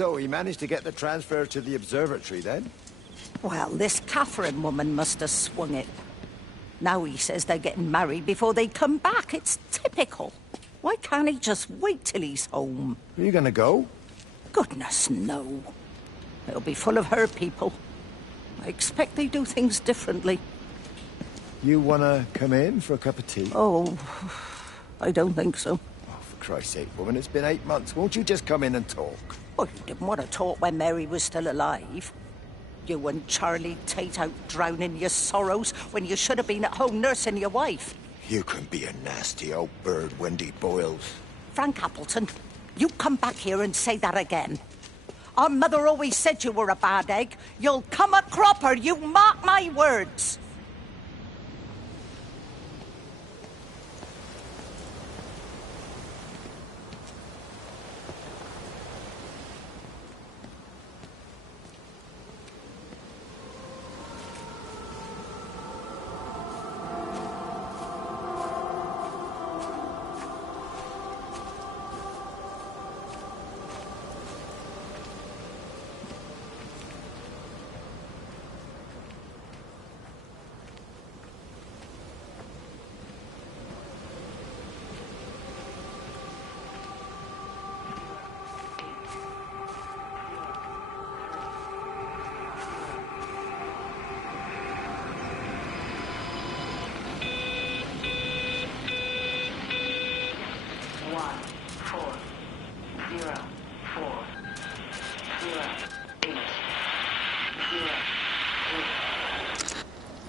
So he managed to get the transfer to the observatory then? Well, this Catherine woman must have swung it. Now he says they're getting married before they come back. It's typical. Why can't he just wait till he's home? Are you gonna go? Goodness, no. It'll be full of her people. I expect they do things differently. You wanna come in for a cup of tea? Oh, I don't think so. Oh, for Christ's sake, woman, it's been 8 months. Won't you just come in and talk? Well, you didn't want to talk when Mary was still alive. You and Charlie Tate out drowning your sorrows when you should have been at home nursing your wife. You can be a nasty old bird, Wendy Boyles. Frank Appleton, you come back here and say that again. Our mother always said you were a bad egg. You'll come a cropper, you mark my words.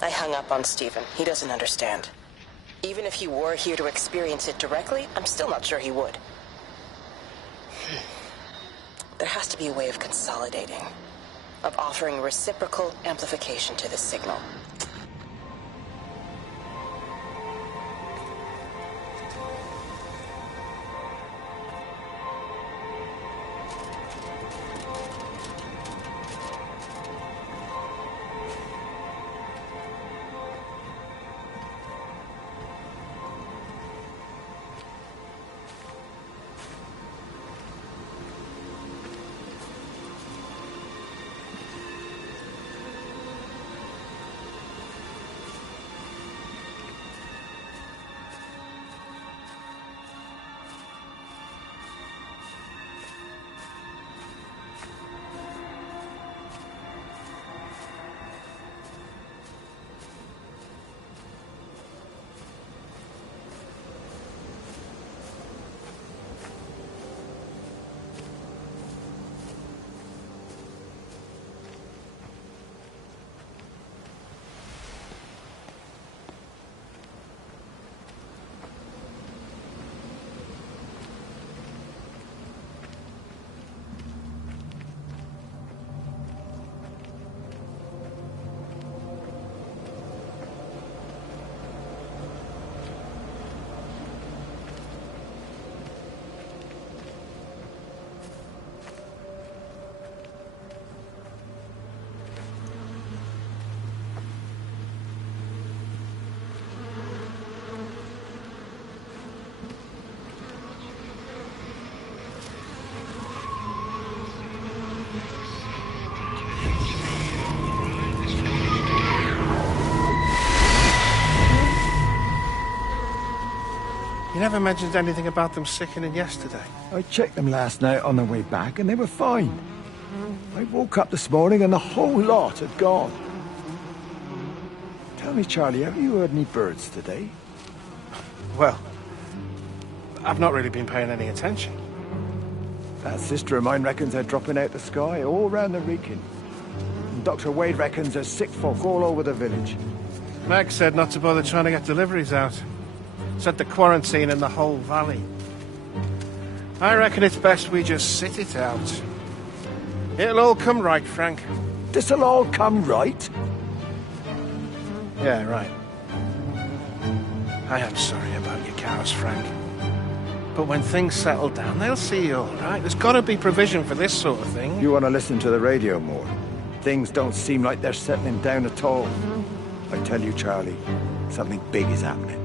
I hung up on Stephen. He doesn't understand. Even if he were here to experience it directly, I'm still not sure he would. There has to be a way of consolidating, of offering reciprocal amplification to this signal. You never mentioned anything about them sickening yesterday. I checked them last night on the way back and they were fine. I woke up this morning and the whole lot had gone. Tell me, Charlie, have you heard any birds today? Well, I've not really been paying any attention. That sister of mine reckons they're dropping out the sky all round the Wrekin. And Dr. Wade reckons there's sick folk all over the village. Meg said not to bother trying to get deliveries out. Said the quarantine in the whole valley. I reckon it's best we just sit it out. It'll all come right, Frank. This'll all come right? Yeah, right. I am sorry about your cows, Frank. But when things settle down, they'll see you all right. There's got to be provision for this sort of thing. You want to listen to the radio more? Things don't seem like they're settling down at all. I tell you, Charlie, something big is happening.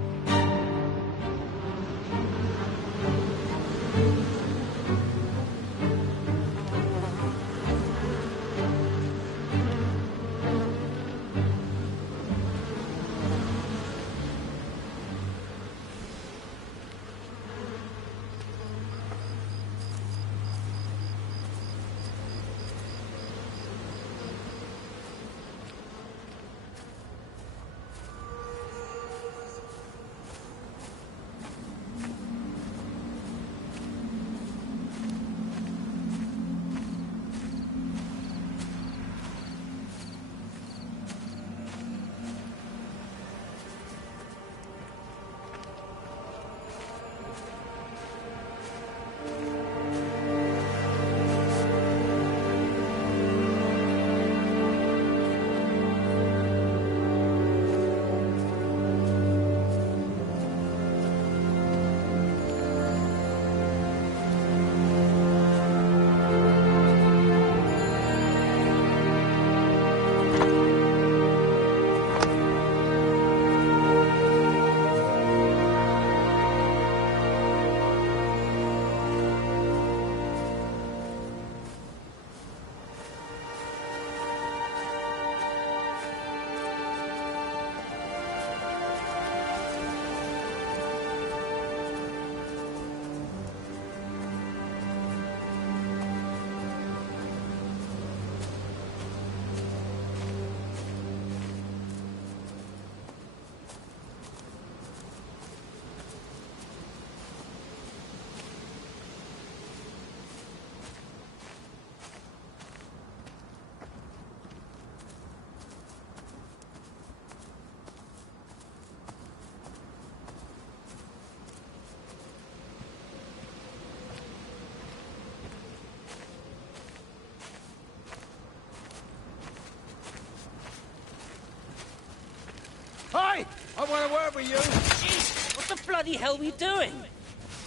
I want to work with you. Jeez, what the bloody hell are we doing?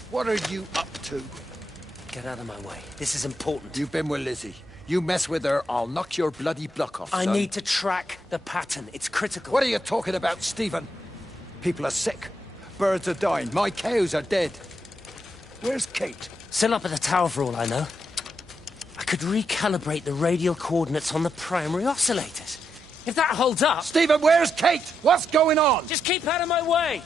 What are you up to? Get out of my way. This is important. You've been with Lizzie. You mess with her, I'll knock your bloody block off, I son. need to track the pattern. It's critical. What are you talking about, Stephen? People are sick. Birds are dying. My cows are dead. Where's Kate? Still up at the tower for all I know. I could recalibrate the radial coordinates on the primary oscillators. If that holds up... Stephen, where's Kate? What's going on? Just keep out of my way!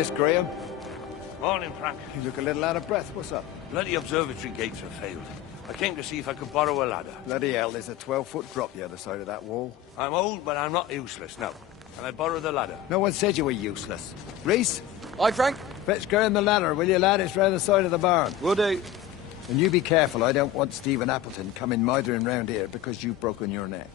Miss Graham. Morning, Frank. You look a little out of breath. What's up? Bloody observatory gates have failed. I came to see if I could borrow a ladder. Bloody hell, there's a 12-foot drop the other side of that wall. I'm old, but I'm not useless, no. Can I borrow the ladder? No one said you were useless. Reese? Aye, Frank? Fetch Graham the ladder, will you, lad? It's round the side of the barn. Will do. And you be careful. I don't want Stephen Appleton coming mithering round here because you've broken your neck.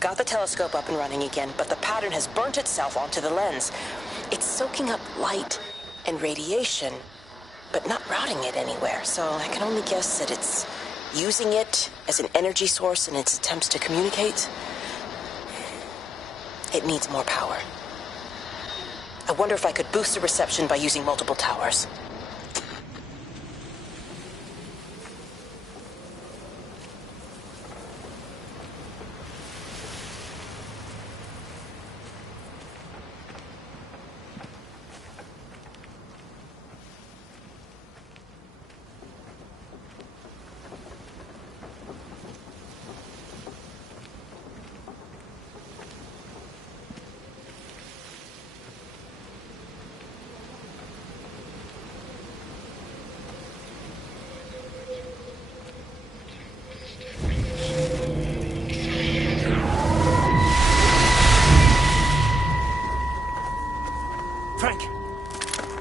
Got the telescope up and running again, but the pattern has burnt itself onto the lens. It's soaking up light and radiation, but not routing it anywhere, so I can only guess that it's using it as an energy source in its attempts to communicate. It needs more power. I wonder if I could boost the reception by using multiple towers.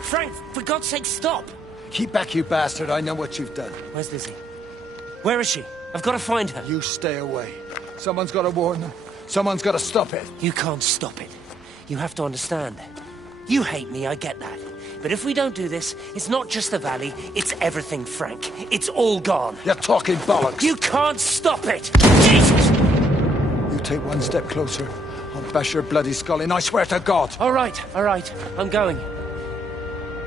Frank, for God's sake, stop! Keep back, you bastard. I know what you've done. Where's Lizzie? Where is she? I've got to find her. You stay away. Someone's got to warn them. Someone's got to stop it. You can't stop it. You have to understand. You hate me, I get that. But if we don't do this, it's not just the valley, it's everything, Frank. It's all gone. You're talking bollocks. You can't stop it! Jesus! You take one step closer, I'll bash your bloody skull in, I swear to God. All right, I'm going.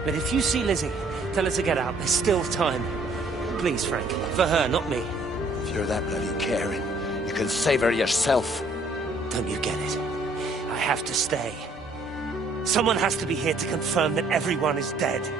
But if you see Lizzie, tell her to get out. There's still time. Please, Frank. For her, not me. If you're that bloody caring, you can save her yourself. Don't you get it? I have to stay. Someone has to be here to confirm that everyone is dead.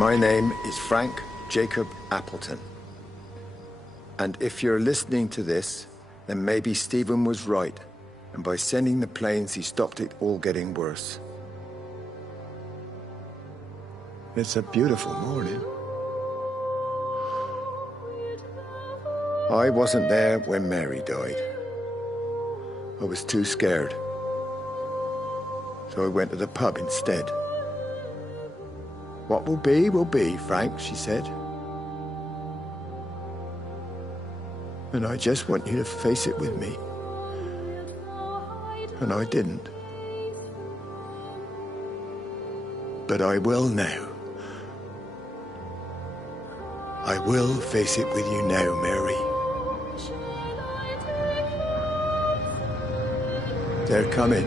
My name is Frank Jacob Appleton. And if you're listening to this, then maybe Stephen was right. And by sending the planes, he stopped it all getting worse. It's a beautiful morning. I wasn't there when Mary died. I was too scared. So I went to the pub instead. What will be, Frank, she said. And I just want you to face it with me. And I didn't. But I will now. I will face it with you now, Mary. They're coming.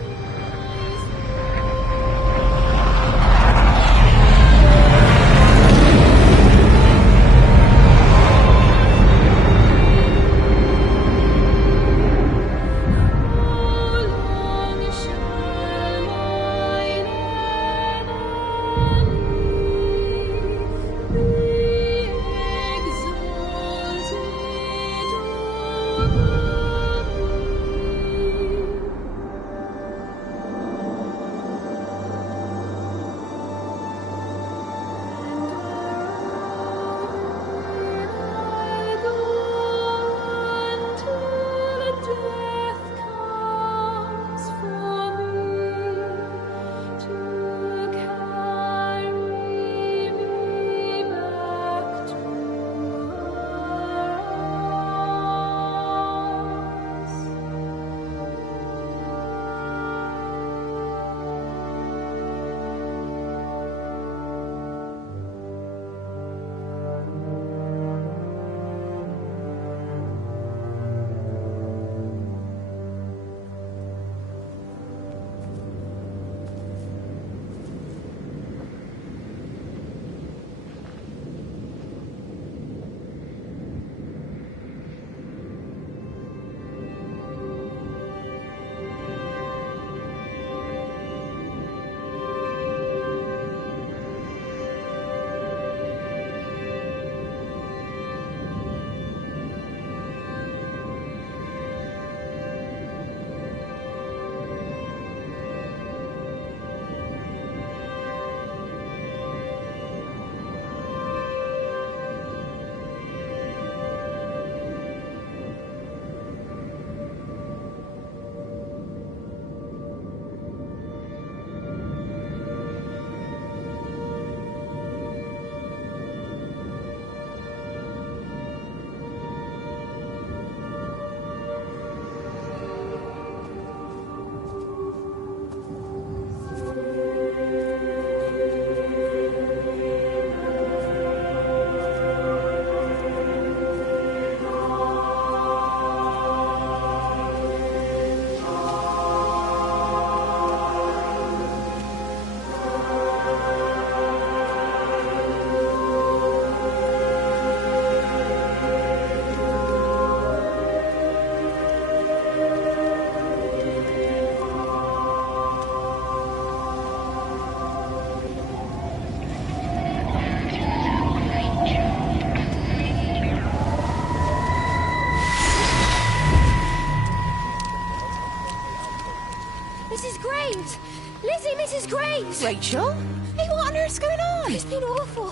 Rachel? Hey, what on earth's going on? It's been awful.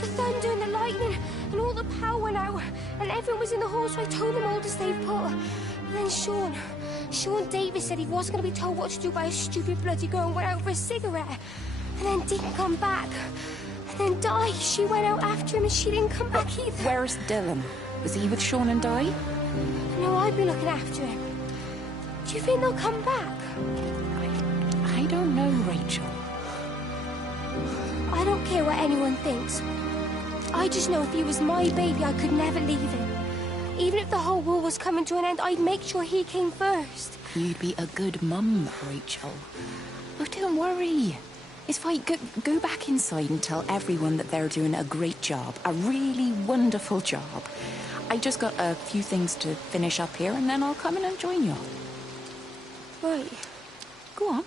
The thunder and the lightning and all the power went out and everyone was in the hall, so I told them all to stay put. And then Sean Davis said he wasn't going to be told what to do by a stupid bloody girl and went out for a cigarette. And then didn't come back. And then Di, she went out after him and she didn't come back either. Where's Dylan? Was he with Sean and Di? No, I'd be looking after him. Do you think they'll come back? I don't know, Rachel. I don't care what anyone thinks. I just know if he was my baby, I could never leave him. Even if the whole world was coming to an end, I'd make sure he came first. You'd be a good mum, Rachel. Oh, don't worry. It's fine. Go back inside and tell everyone that they're doing a great job. A really wonderful job. I just got a few things to finish up here, and then I'll come in and join you. Right. Go on.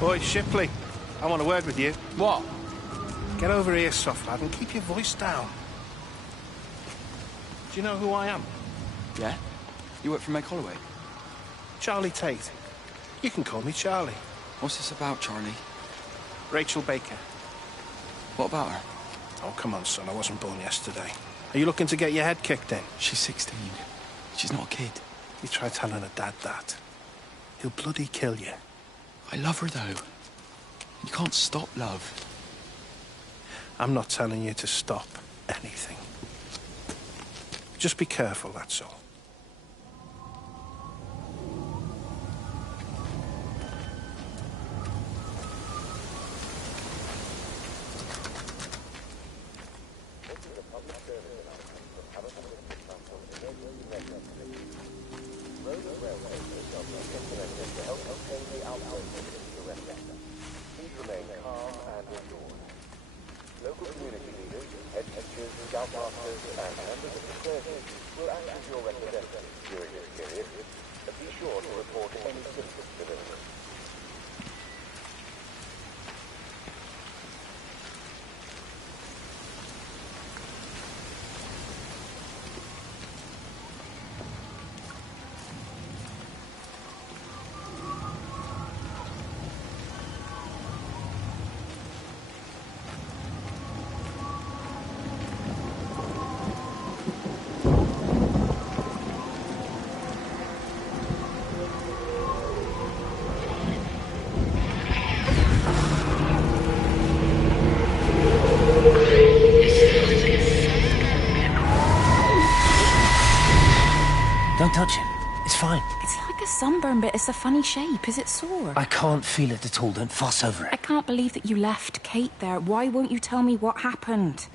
Boy, Shipley, I want a word with you. What? Get over here, soft lad, and keep your voice down. Do you know who I am? Yeah? You work for Meg Holloway? Charlie Tate. You can call me Charlie. What's this about, Charlie? Rachel Baker. What about her? Oh, come on, son. I wasn't born yesterday. Are you looking to get your head kicked in? She's 16. She's not a kid. You try telling her dad that. He'll bloody kill you. I love her, though. You can't stop love. I'm not telling you to stop anything. Just be careful, that's all. Don't touch it. It's fine. It's like a sunburn, but it's a funny shape. Is it sore? I can't feel it at all. Don't fuss over I it. can't believe that you left Kate there. Why won't you tell me what happened?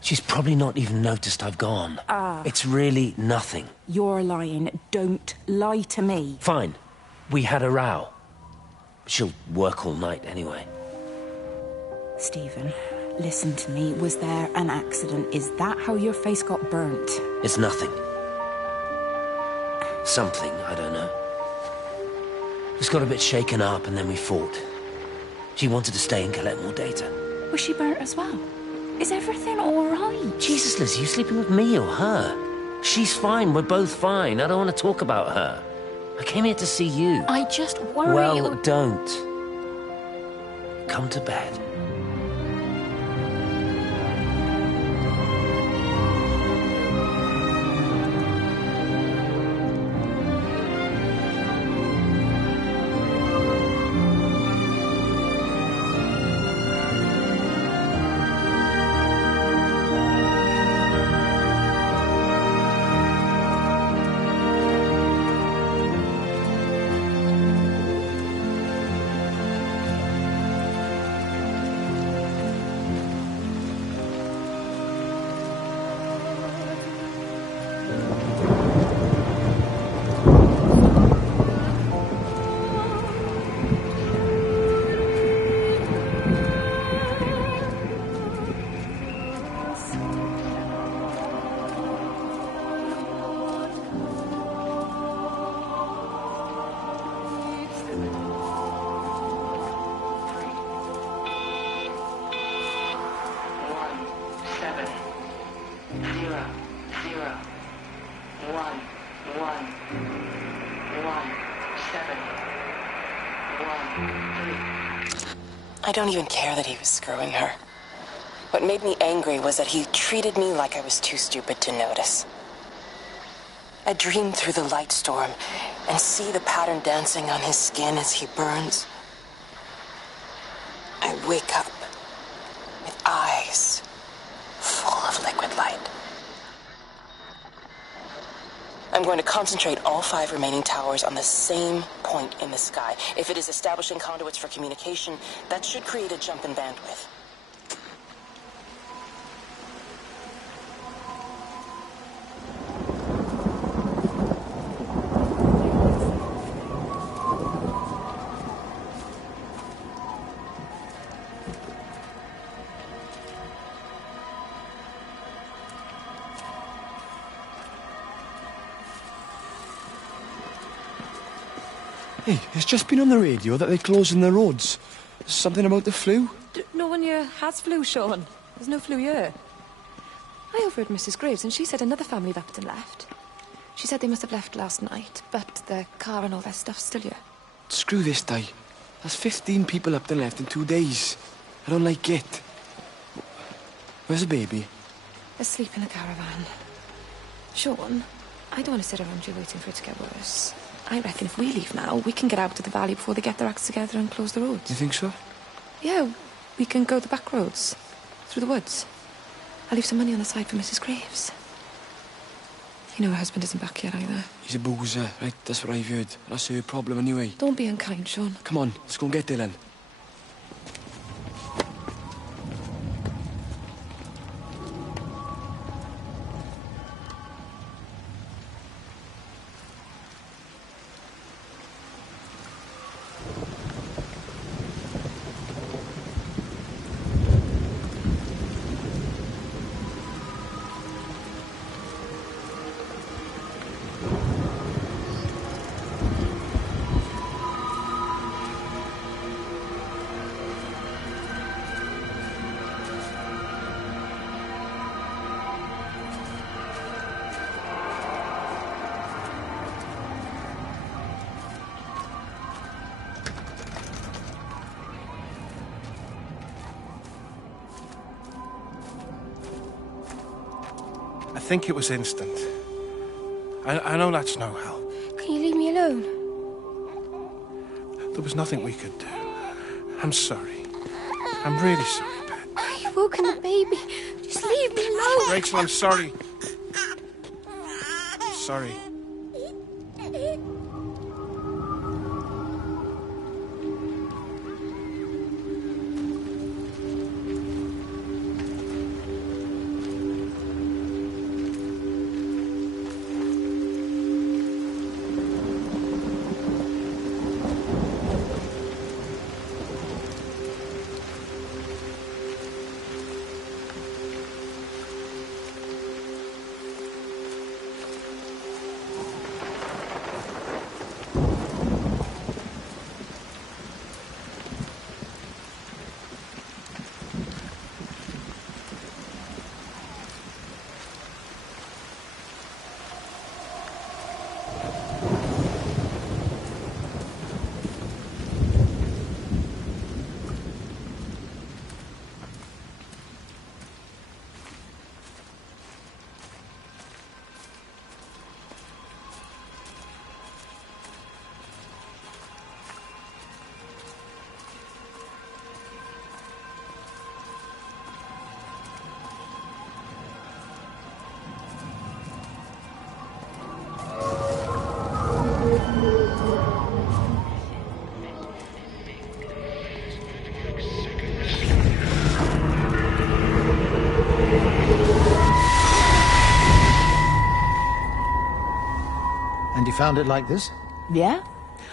She's probably not even noticed I've gone. It's really nothing. You're lying. Don't lie to me. Fine. We had a row. She'll work all night anyway. Stephen, listen to me. Was there an accident? Is that how your face got burnt? It's nothing. Something, I don't know. Just got a bit shaken up and then we fought. She wanted to stay and collect more data. Was she burnt as well? Is everything all right? Jesus, Liz, are you sleeping with me or her? She's fine, we're both fine. I don't want to talk about her. I came here to see you. I just worry... Well, don't. Come to bed. I don't even care that he was screwing her. What made me angry was that he treated me like I was too stupid to notice. I dream through the light storm and see the pattern dancing on his skin as he burns. I wake up with eyes full of liquid light. I'm going to concentrate all 5 remaining towers on the same point in the sky. If it is establishing conduits for communication, that should create a jump in bandwidth. Hey, it's just been on the radio that they're closing the roads. Something about the flu? No one here has flu, Sean. There's no flu here. I overheard Mrs. Graves, and she said another family have upped and left. She said they must have left last night, but their car and all their stuff's still here. Screw this, Di. There's 15 people up and left in 2 days. I don't like it. Where's the baby? Asleep in the caravan. Sean, I don't want to sit around here waiting for it to get worse. I reckon if we leave now, we can get out to the valley before they get their acts together and close the roads. You think so? Yeah, we can go the back roads. Through the woods. I'll leave some money on the side for Mrs. Graves. You know her husband isn't back yet either. He's a boozer, right? That's what I've heard. That's her problem anyway. Don't be unkind, Sean. Come on, let's go and get Dylan. I think it was instant. I know that's no help. Can you leave me alone? There was nothing we could do. I'm sorry. I'm really sorry, Pet. You've woken the baby. Just leave me alone. Rachel, I'm sorry. Sorry. And you found it like this? Yeah.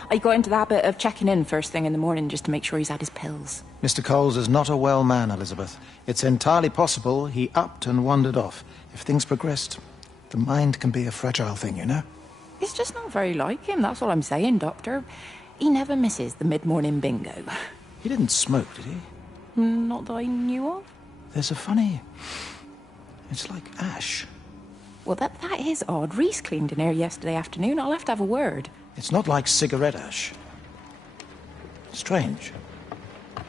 I got into the habit of checking in first thing in the morning just to make sure he's had his pills. Mr. Coles is not a well man, Elizabeth. It's entirely possible he upped and wandered off. If things progressed, the mind can be a fragile thing, you know? It's just not very like him, that's all I'm saying, Doctor. He never misses the mid-morning bingo. He didn't smoke, did he? Not that I knew of. There's a funny... It's like ash. Well, that is odd. Reese cleaned in here yesterday afternoon. I'll have to have a word. It's not like cigarette ash. Strange.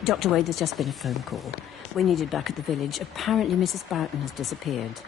Dr. Wade, there's just been a phone call. We're needed back at the village. Apparently Mrs. Boughton has disappeared.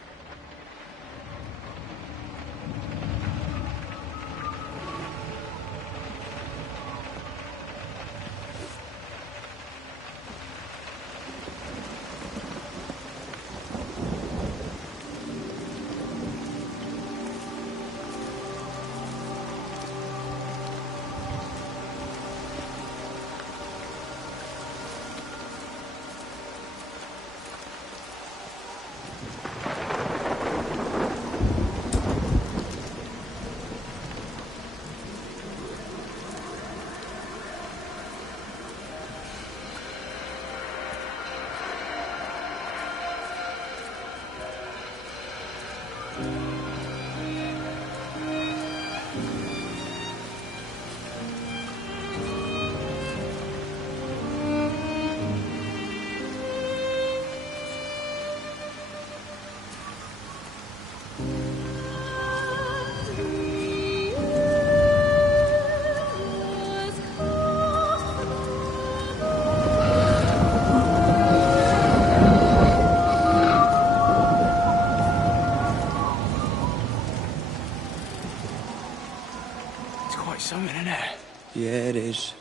Yeah, it is.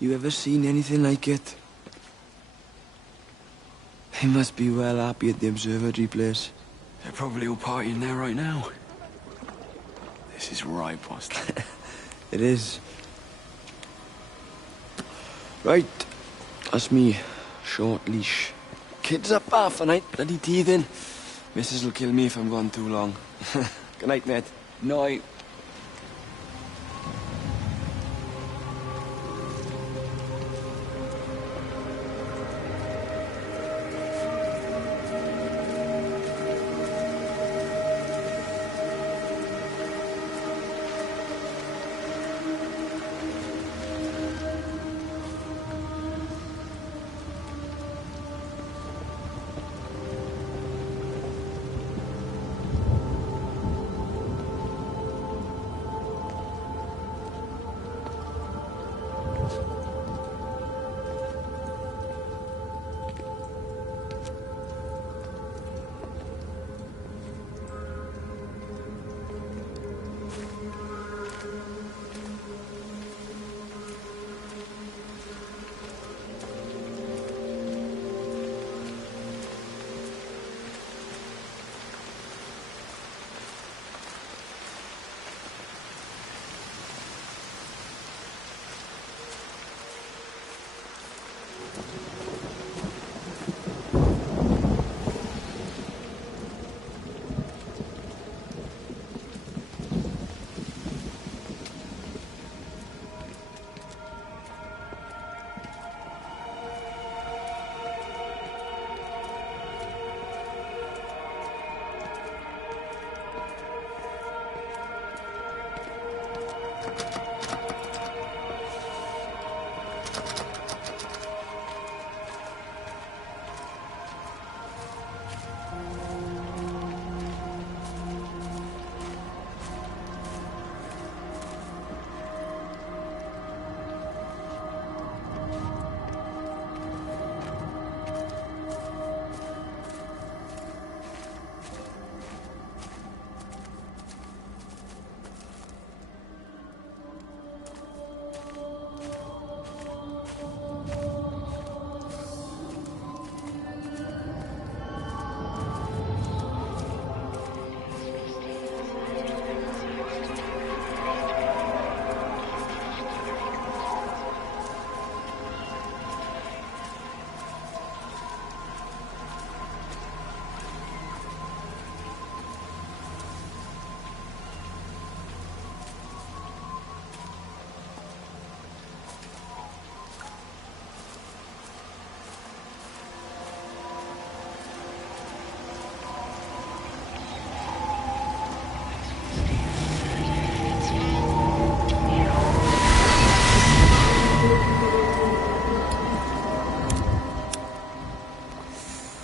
You ever seen anything like it? They must be well happy at the observatory place. They're probably all partying there right now. This is right, boss. It is. Right. That's me. Short leash. Kids up half a night, bloody teething. Mrs. will kill me if I'm gone too long. Good night, mate. Night.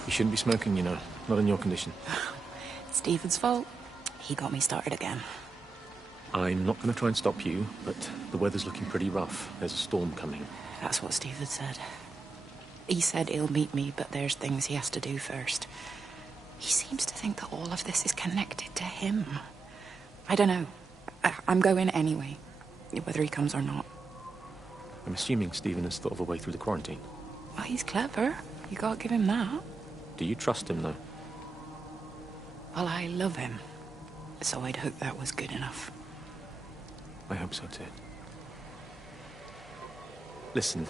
You shouldn't be smoking, you know. Not in your condition. It's Stephen's fault. He got me started again. I'm not going to try and stop you, but the weather's looking pretty rough. There's a storm coming. That's what Stephen said. He said he'll meet me, but there's things he has to do first. He seems to think that all of this is connected to him. I don't know. I'm going anyway, whether he comes or not. I'm assuming Stephen has thought of a way through the quarantine. Well, he's clever. You gotta give him that. Do you trust him, though? Well, I love him. So I'd hope that was good enough. I hope so, too. Listen,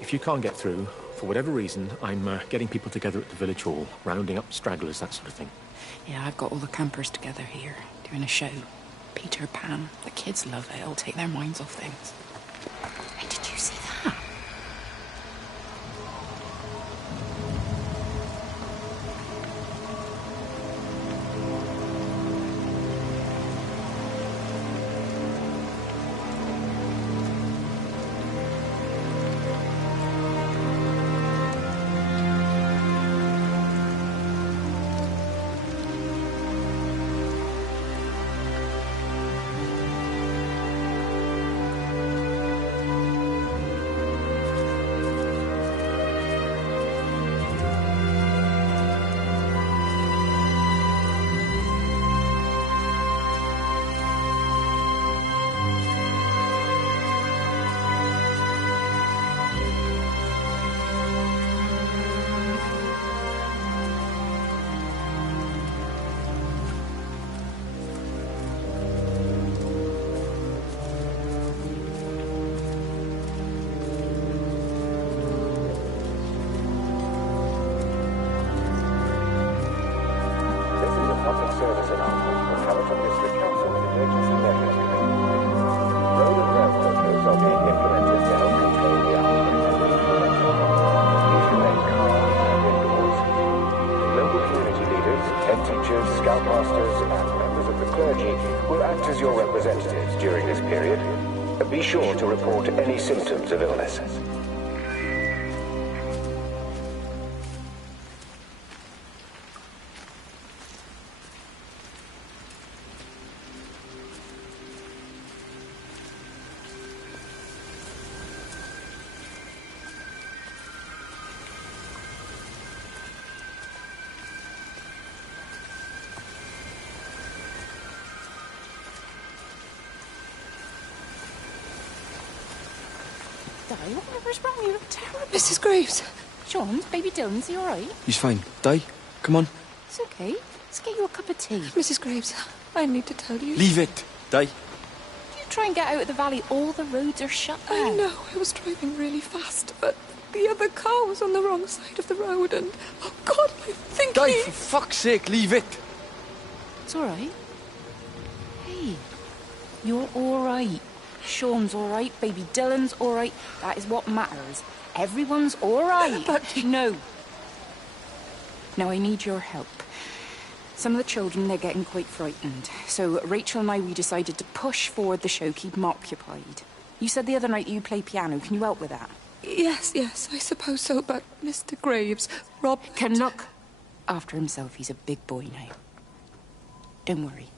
if you can't get through, for whatever reason, I'm getting people together at the village hall, rounding up stragglers, that sort of thing. Yeah, I've got all the campers together here, doing a show. Peter Pan. The kids love it. It'll take their minds off things. Hey, did you see that? Be sure to report any symptoms of illness. Di, whatever's wrong? You look terrible. Mrs. Graves. Sean, baby Dylan's he all right? He's fine. Di, come on. It's okay. Let's get you a cup of tea. Mrs. Graves, I need to tell you. Leave it, Di. You try and get out of the valley. All the roads are shut now. I know. I was driving really fast, but the other car was on the wrong side of the road, and oh God, I think Di, for fuck's sake, leave it. It's all right. Hey, you're all right. Sean's all right. Baby Dylan's all right. That is what matters. Everyone's all right. But no. Now I need your help. Some of the children, they're getting quite frightened. So Rachel and I, we decided to push forward the show, keep them occupied. You said the other night you play piano. Can you help with that? Yes, I suppose so, but Mr. Graves, Rob can look after himself. He's a big boy now. Don't worry.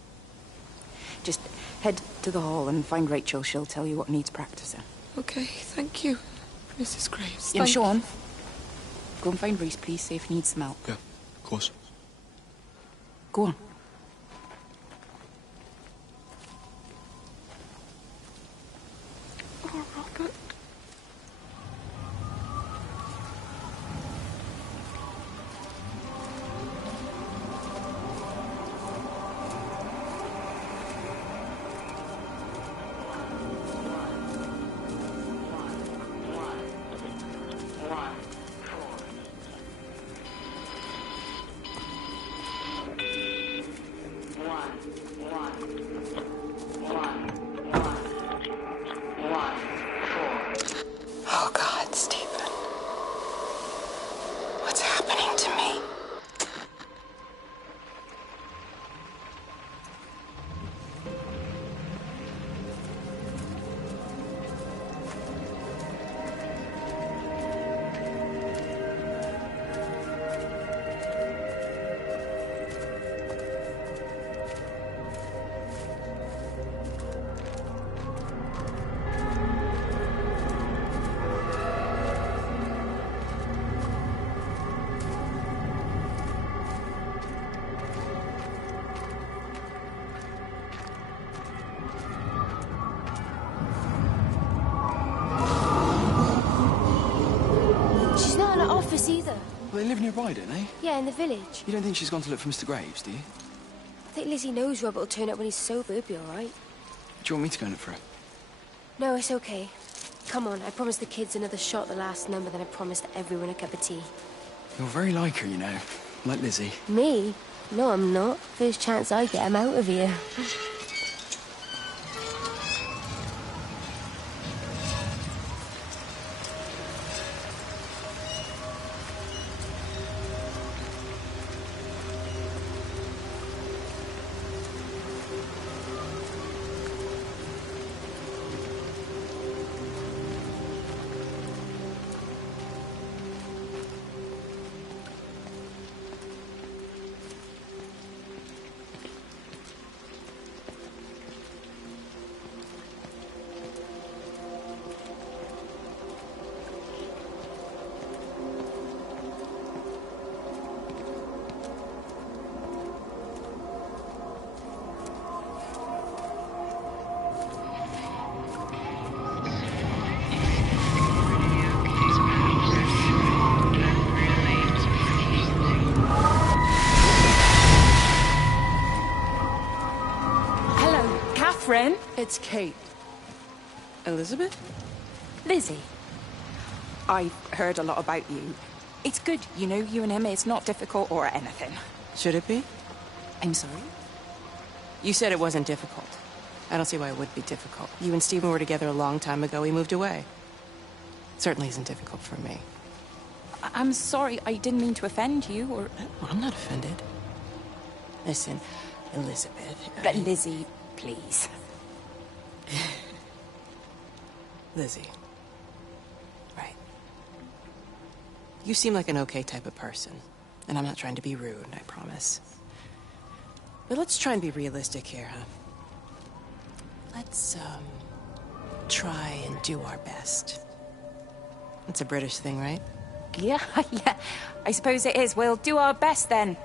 Just head to the hall and find Rachel. She'll tell you what needs practicing. Okay, thank you, Mrs. Graves. And Sean, go and find Reese, please, see if he needs some help. Yeah, of course. Go on. Oh, Robert. Oh, God, Stephen. What's happening to me? She's not in her office either. Well, they live nearby, don't they? Yeah, in the village. You don't think she's gone to look for Mr. Graves, do you? I think Lizzie knows Robert will turn up when he's sober. He'll be all right. Do you want me to go and look for her? No, it's okay. Come on, I promised the kids another shot at the last number, then I promised everyone a cup of tea. You're very like her, you know. Like Lizzie. Me? No, I'm not. First chance I get, I'm out of here. Catherine. It's Kate. Elizabeth? Lizzie. I've heard a lot about you. It's good, you know, you and him. It's not difficult or anything. Should it be? I'm sorry? You said it wasn't difficult. I don't see why it would be difficult. You and Stephen were together a long time ago. He moved away. Certainly isn't difficult for me. I'm sorry. I didn't mean to offend you, or... Well, I'm not offended. Listen, Elizabeth... But Lizzie, please. Lizzie. Right. You seem like an okay type of person. And I'm not trying to be rude, I promise. But let's try and be realistic here, huh? Let's, try and do our best. It's a British thing, right? Yeah, yeah. I suppose it is. We'll do our best then.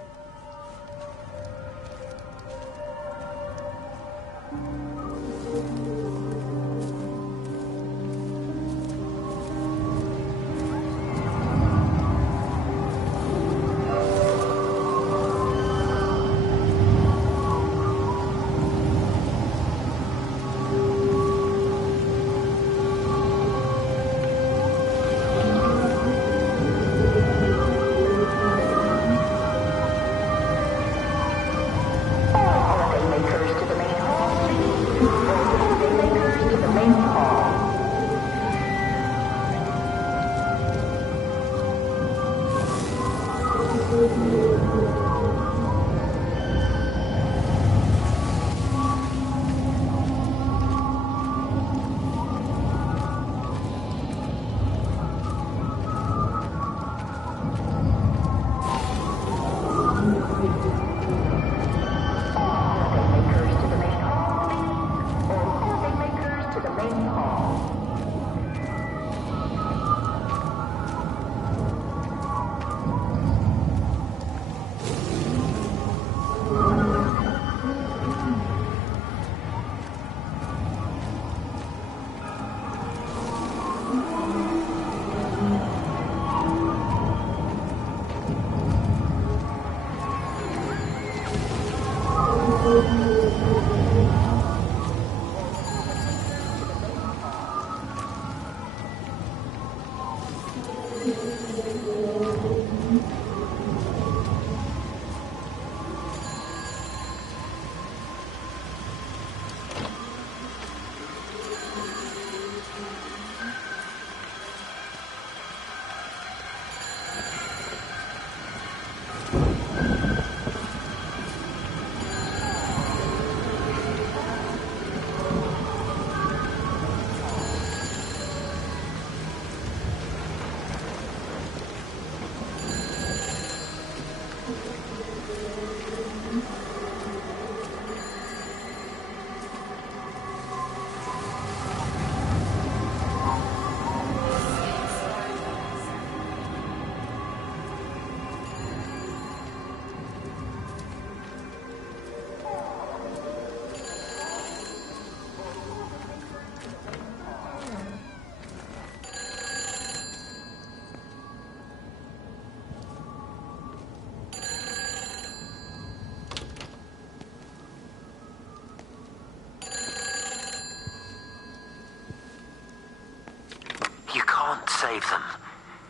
Save them.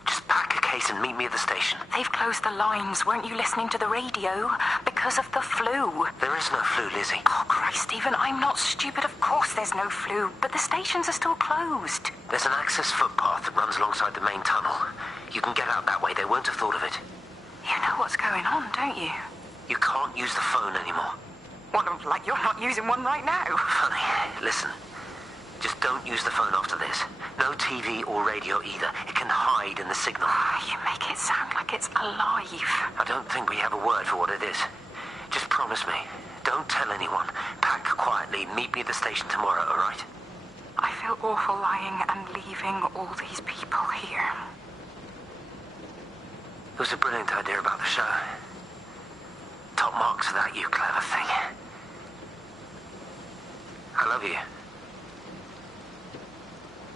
Just pack a case and meet me at the station. They've closed the lines. Weren't you listening to the radio? Because of the flu. There is no flu, Lizzie. Oh, Christ, Stephen, I'm not stupid. Of course there's no flu. But the stations are still closed. There's an access footpath that runs alongside the main tunnel. You can get out that way. They won't have thought of it. You know what's going on, don't you? You can't use the phone anymore. What, like you're not using one right now? Funny. Listen. Just don't use the phone after this. No TV or radio either. It can hide in the signal. You make it sound like it's alive. I don't think we have a word for what it is. Just promise me. Don't tell anyone. Pack quietly. Meet me at the station tomorrow, all right? I feel awful lying and leaving all these people here. It was a brilliant idea about the show. Top marks for that, you clever thing. I love you.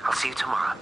I'll see you tomorrow.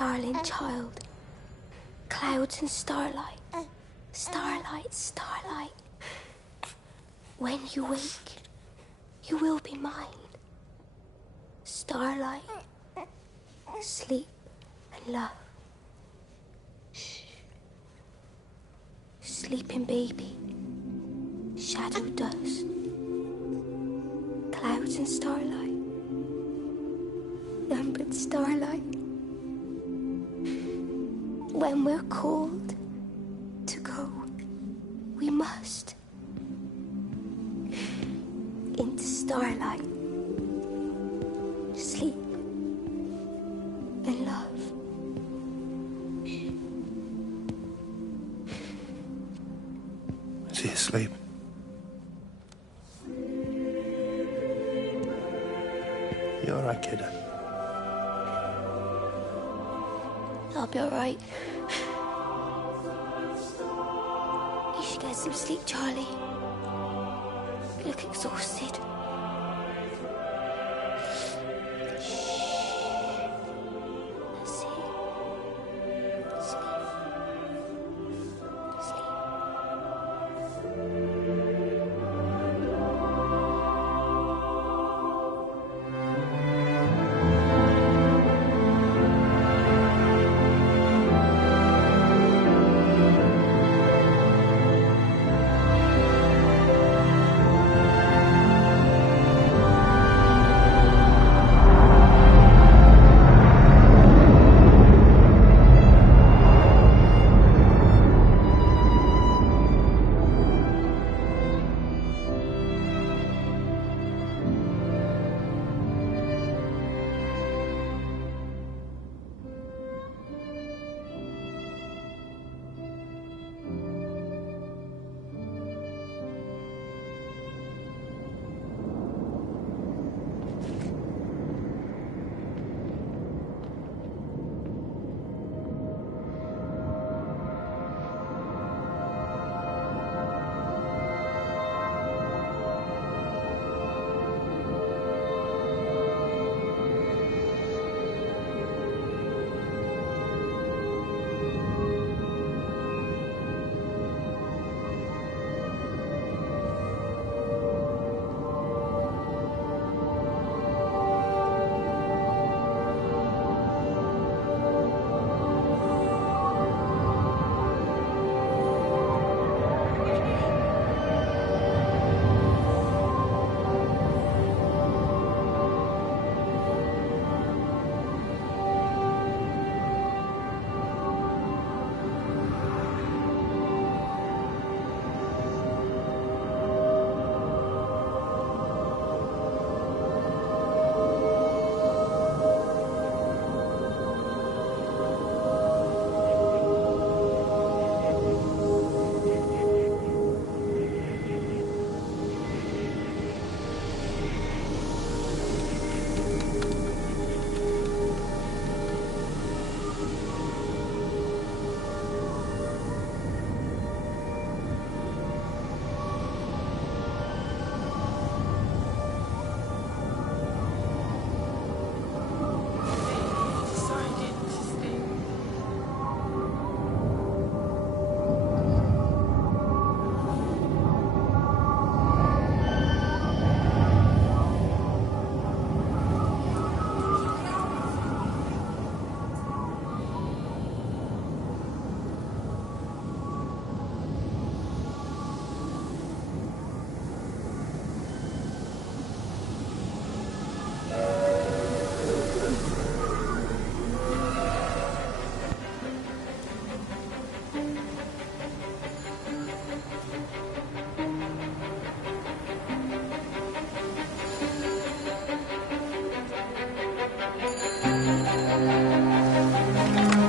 darling child. Clouds and starlight. Starlight, starlight. When you wake, you will be mine. Starlight, sleep and love. Shh. Sleeping baby, shadow dust. Clouds and starlight. Numbered starlight. When we're called to go, we must. Into starlight. Sleep and love. Is he asleep? You all right, kid? I'll be all right. You should get some sleep, Charlie. You look exhausted. That's it. Sleep. Sleep.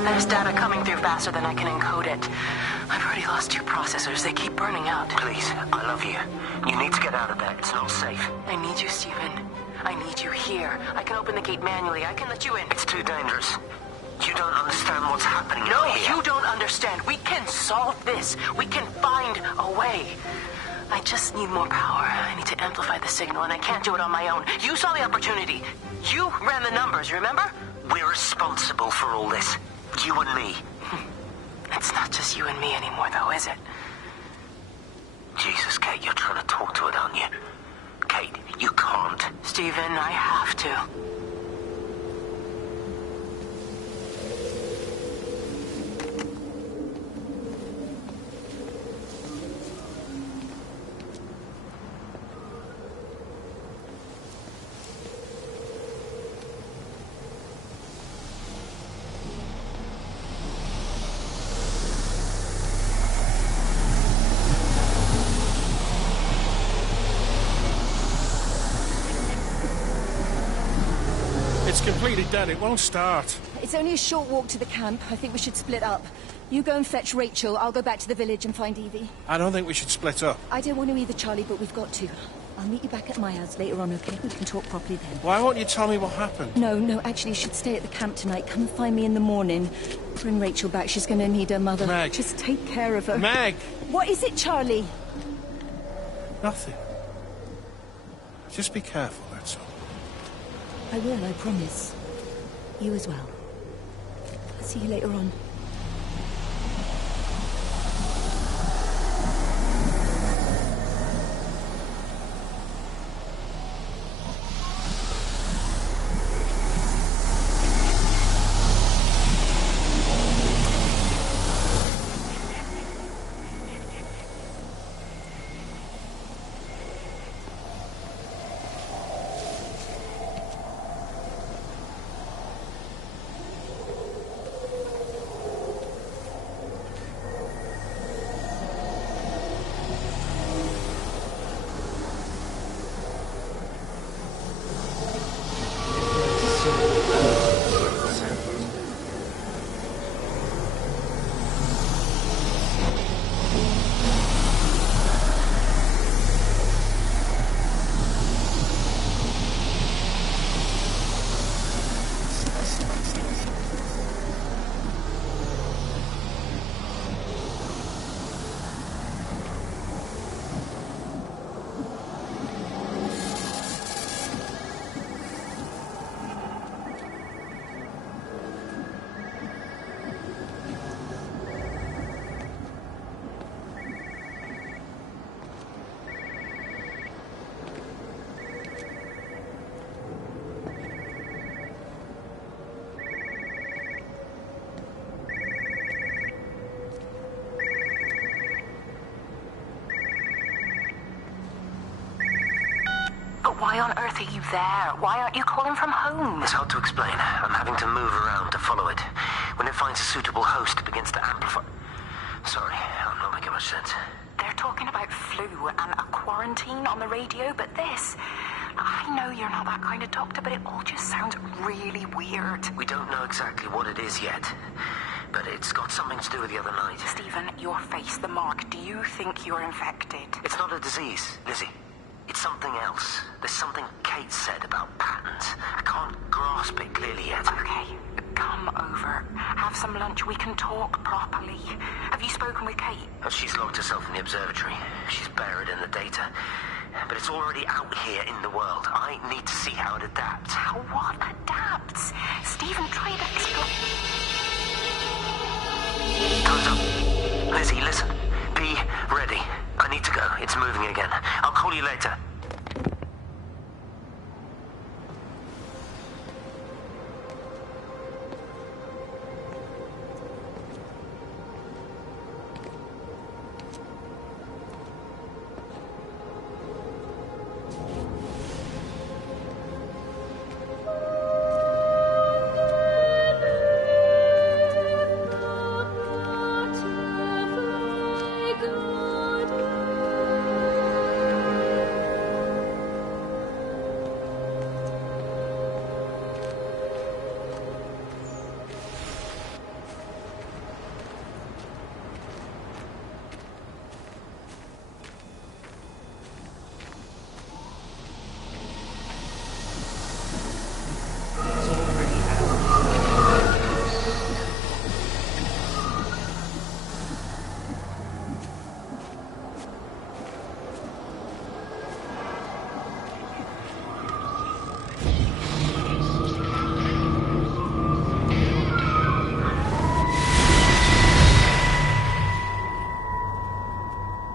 There's data coming through faster than I can encode it. I've already lost 2 processors. They keep burning out. Please, I love you. You need to get out of there. It's not safe. I need you, Stephen. I need you here. I can open the gate manually. I can let you in. It's too dangerous. You don't understand what's happening No, out here. you don't understand. We can solve this. We can find a way. I just need more power. I need to amplify the signal, and I can't do it on my own. You saw the opportunity. You ran the numbers, remember? We're responsible for all this. You and me. It's not just you and me anymore, though, is it? Jesus, Kate, you're trying to talk to it, aren't you? Kate, you can't. Stephen, I have to. It's completely dead. It won't start. It's only a short walk to the camp. I think we should split up. You go and fetch Rachel. I'll go back to the village and find Evie. I don't think we should split up. I don't want to either, Charlie, but we've got to. I'll meet you back at my house later on, okay? We can talk properly then. Why won't you tell me what happened? No, actually, you should stay at the camp tonight. Come and find me in the morning. Bring Rachel back. She's going to need her mother. Meg. Just take care of her. Meg! What is it, Charlie? Nothing. Just be careful, that's all. I will, I promise. You as well. I'll see you later on. Why on earth are you there? Why aren't you calling from home? It's hard to explain. I'm having to move around to follow it. When it finds a suitable host, it begins to amplify. Sorry, I'm not making much sense. They're talking about flu and a quarantine on the radio, but this... I know you're not that kind of doctor, but it all just sounds really weird. We don't know exactly what it is yet, but it's got something to do with the other night. Stephen, your face, the mark, do you think you're infected? It's not a disease, Lizzie. It's something else. There's something Kate said about patterns. I can't grasp it clearly yet. Okay, come over. Have some lunch. We can talk properly. Have you spoken with Kate? She's locked herself in the observatory. She's buried in the data. But it's already out here in the world. I need to see how it adapts. How what adapts? Stephen, try to explain. Time's up. Lizzie, listen. Be ready. I need to go. It's moving again. I'll call you later.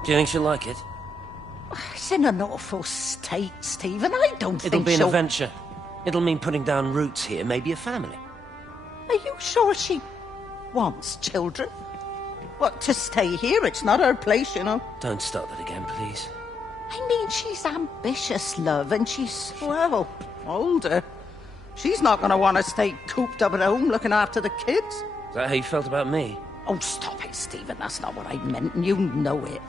Do you think she'll like it? It's in an awful state, Stephen. I don't It'll think be an she'll... adventure. It'll mean putting down roots here, maybe a family. Are you sure she wants children? What, to stay here? It's not her place, you know. Don't start that again, please. I mean, she's ambitious, love, and she's, well, older. She's not going to want to stay cooped up at home looking after the kids. Is that how you felt about me? Oh, stop it, Stephen. That's not what I meant, and you know it.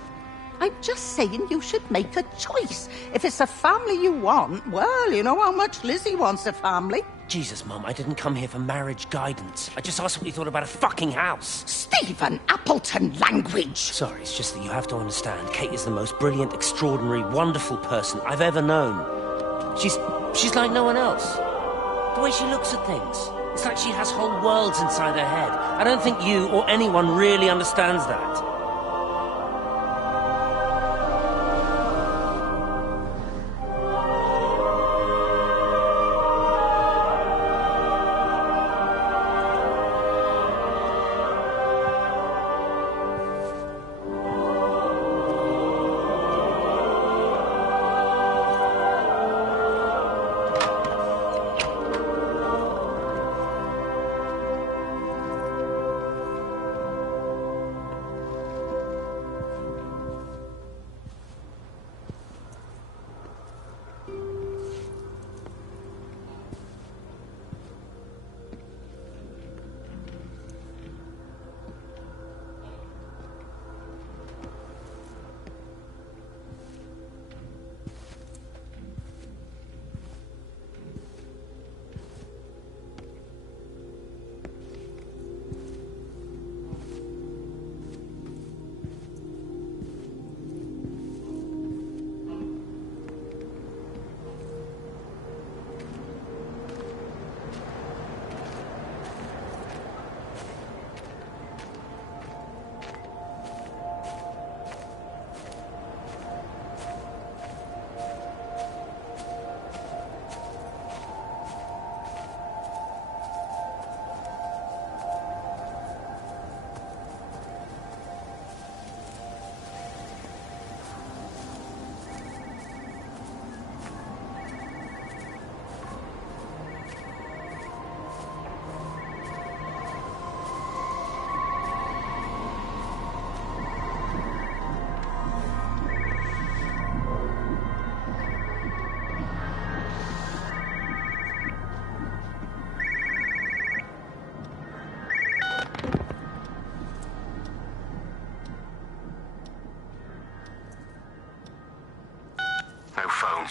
I'm just saying you should make a choice. If it's a family you want, well, you know how much Lizzie wants a family. Jesus, Mum, I didn't come here for marriage guidance. I just asked what you thought about a fucking house. Stephen Appleton language! Sorry, it's just that you have to understand, Kate is the most brilliant, extraordinary, wonderful person I've ever known. She's like no one else. The way she looks at things. It's like she has whole worlds inside her head. I don't think you or anyone really understands that.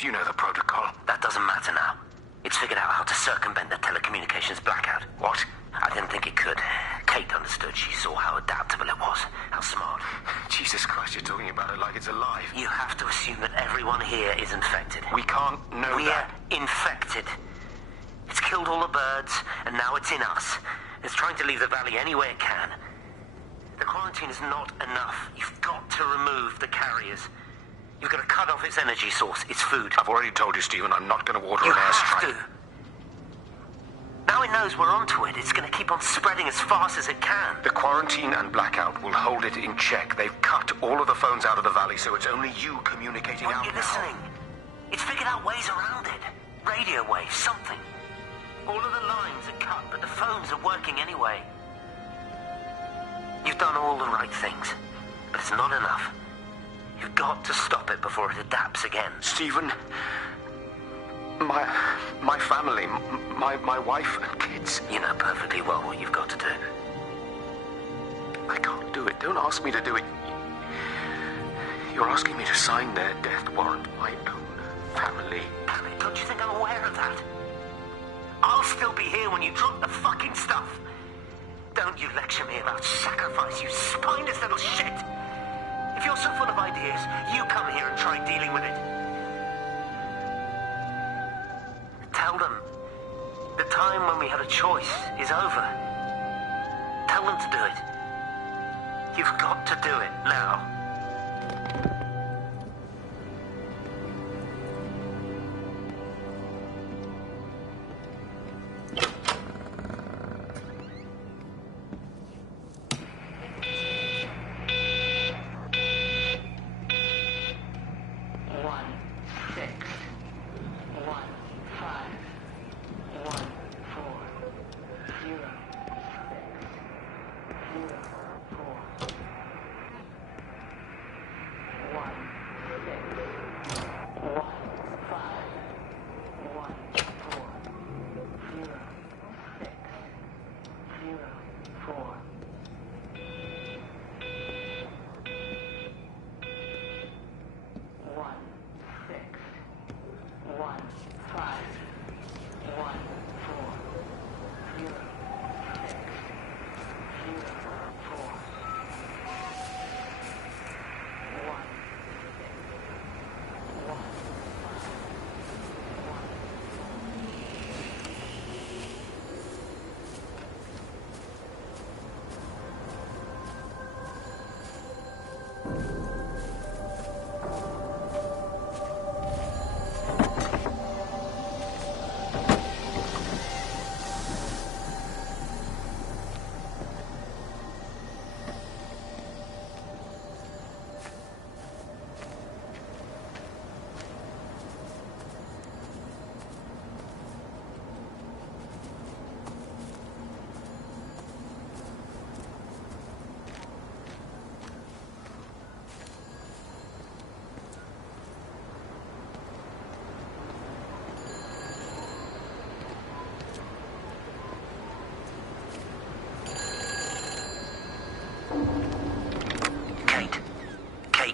You know the protocol. That doesn't matter now. It's figured out how to circumvent the telecommunications blackout. What? I didn't think it could. Kate understood. She saw how adaptable it was. How smart. Jesus Christ, you're talking about it like it's alive. You have to assume that everyone here is infected. We can't know that. We're infected. It's killed all the birds, and now it's in us. It's trying to leave the valley any way it can. The quarantine is not enough. You've got to remove the carriers. You've got to cut off its energy source, its food. I've already told you, Stephen, I'm not going to order an airstrike. You have to. Now it knows we're onto it. It's going to keep on spreading as fast as it can. The quarantine and blackout will hold it in check. They've cut all of the phones out of the valley, so it's only you communicating out now. Are you listening? It's figured out ways around it. Radio waves, something. All of the lines are cut, but the phones are working anyway. You've done all the right things, but it's not enough. You've got to stop it before it adapts again. Stephen, my family, my wife and kids. You know perfectly well what you've got to do. I can't do it. Don't ask me to do it. You're asking me to sign their death warrant. My own family. Don't you think I'm aware of that? I'll still be here when you drop the fucking stuff. Don't you lecture me about sacrifice, you spineless little shit. If you're so full of ideas, you come here and try dealing with it. Tell them the time when we had a choice is over. Tell them to do it. You've got to do it now.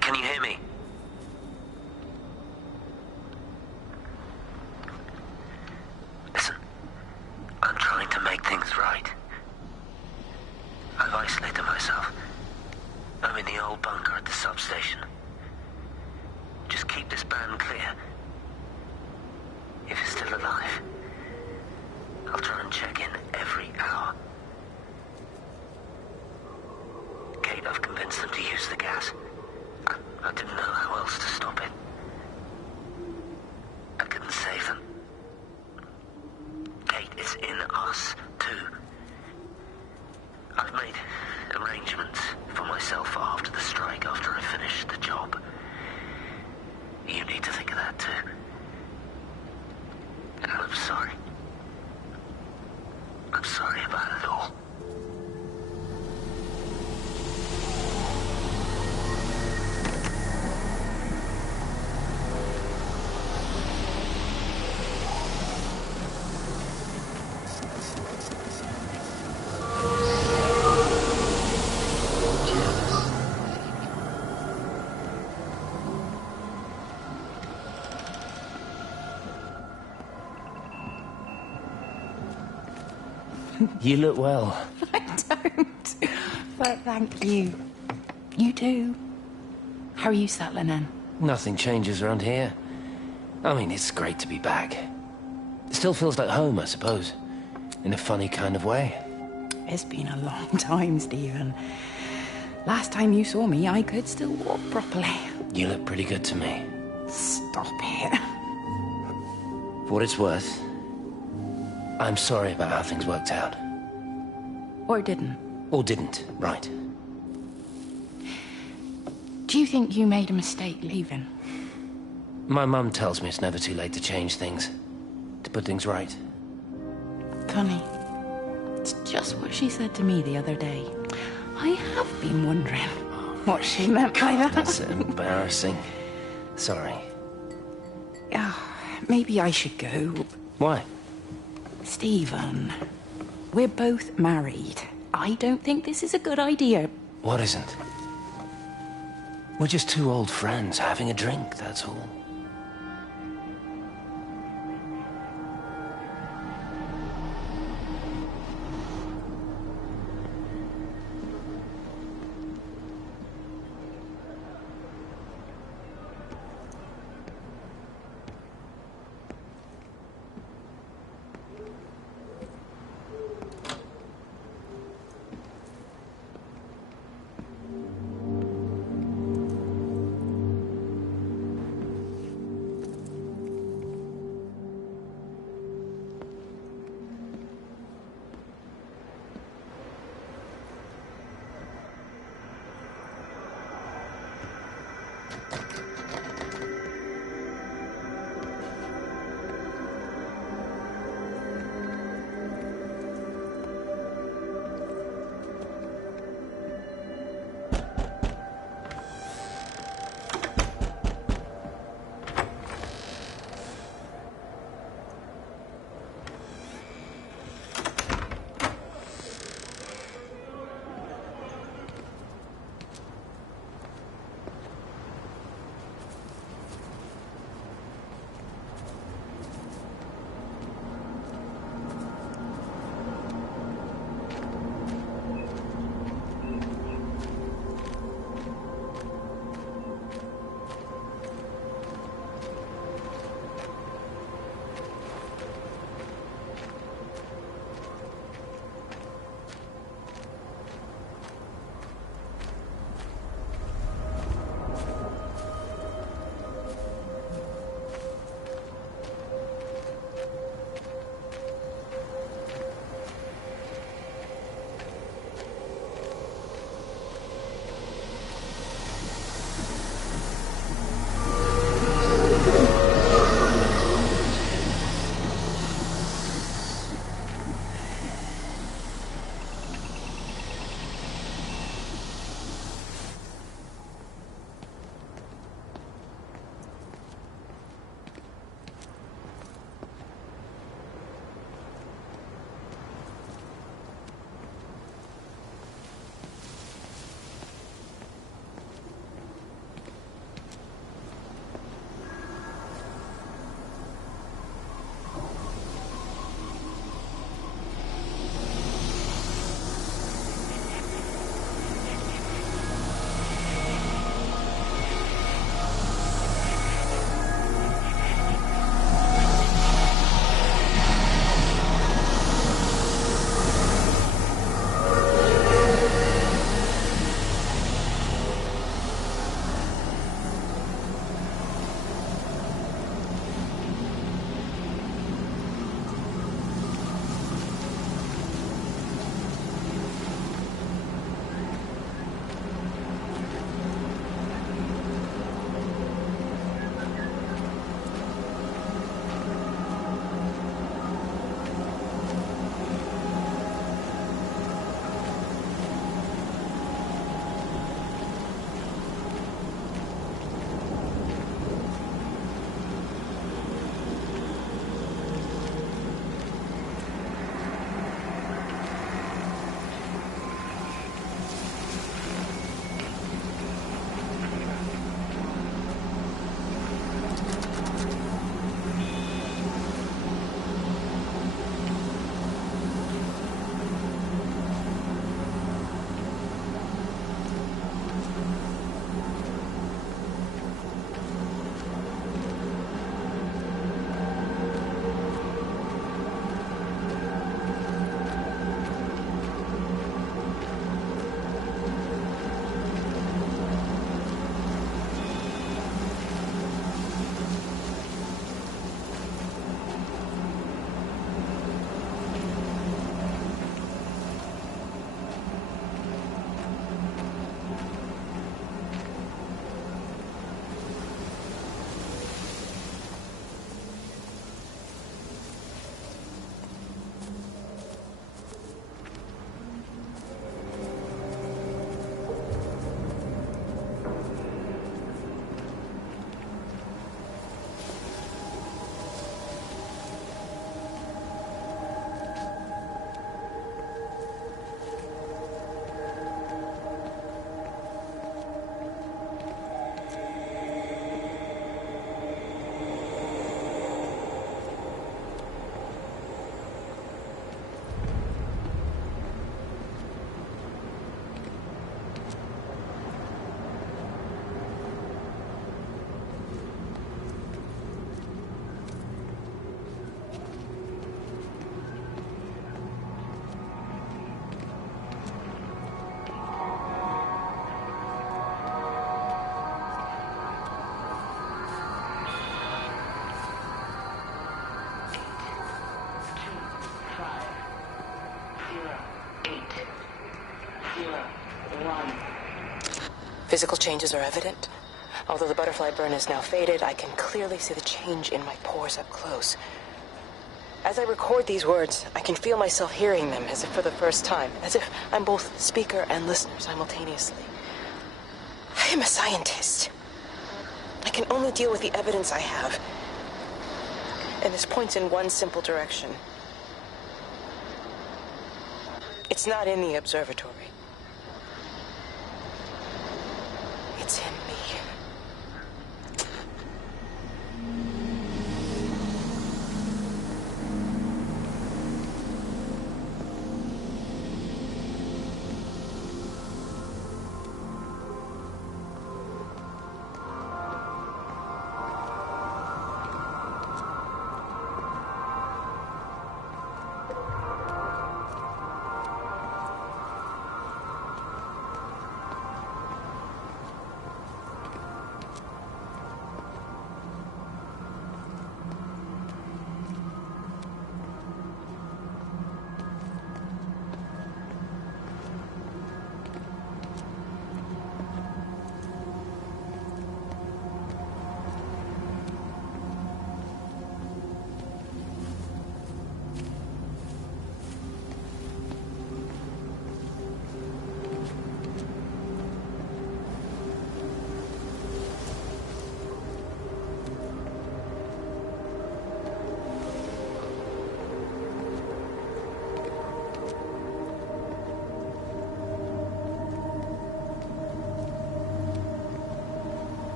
Can you hear me? Listen, I'm trying to make things right. I've isolated myself. I'm in the old bunker at the substation. Just keep this band clear. If it's still alive, I'll try and check in every hour. Kate, I've convinced them to use the gas. I didn't know how else to stop it. I couldn't save them. Kate, it's in us, too. I've made arrangements for myself after the strike, after I finish the job. You need to think of that, too. And I'm sorry. I'm sorry about it all. You look well. I don't. But thank you. You do. How are you settling in? Nothing changes around here. I mean, it's great to be back. It still feels like home, I suppose. In a funny kind of way. It's been a long time, Stephen. Last time you saw me, I could still walk properly. You look pretty good to me. Stop it. For what it's worth, I'm sorry about how things worked out. Or didn't. Or didn't, right. Do you think you made a mistake leaving? My mum tells me it's never too late to change things. To put things right. Funny. It's just what she said to me the other day. I have been wondering what she meant by that. That's embarrassing. Sorry. Maybe I should go. Why? Stephen, we're both married. I don't think this is a good idea. What isn't? We're just two old friends having a drink, that's all. Physical changes are evident. Although the butterfly burn is now faded, I can clearly see the change in my pores up close. As I record these words, I can feel myself hearing them as if for the first time, as if I'm both speaker and listener simultaneously. I am a scientist. I can only deal with the evidence I have. And this points in one simple direction. It's not in the observatory. It's in me.